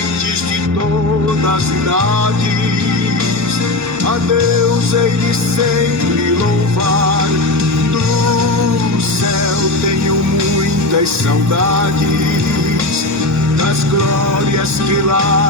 gentes de todas as idades, a Deus hei de sempre louvar. Do céu tenho muitas saudades, das glórias que lá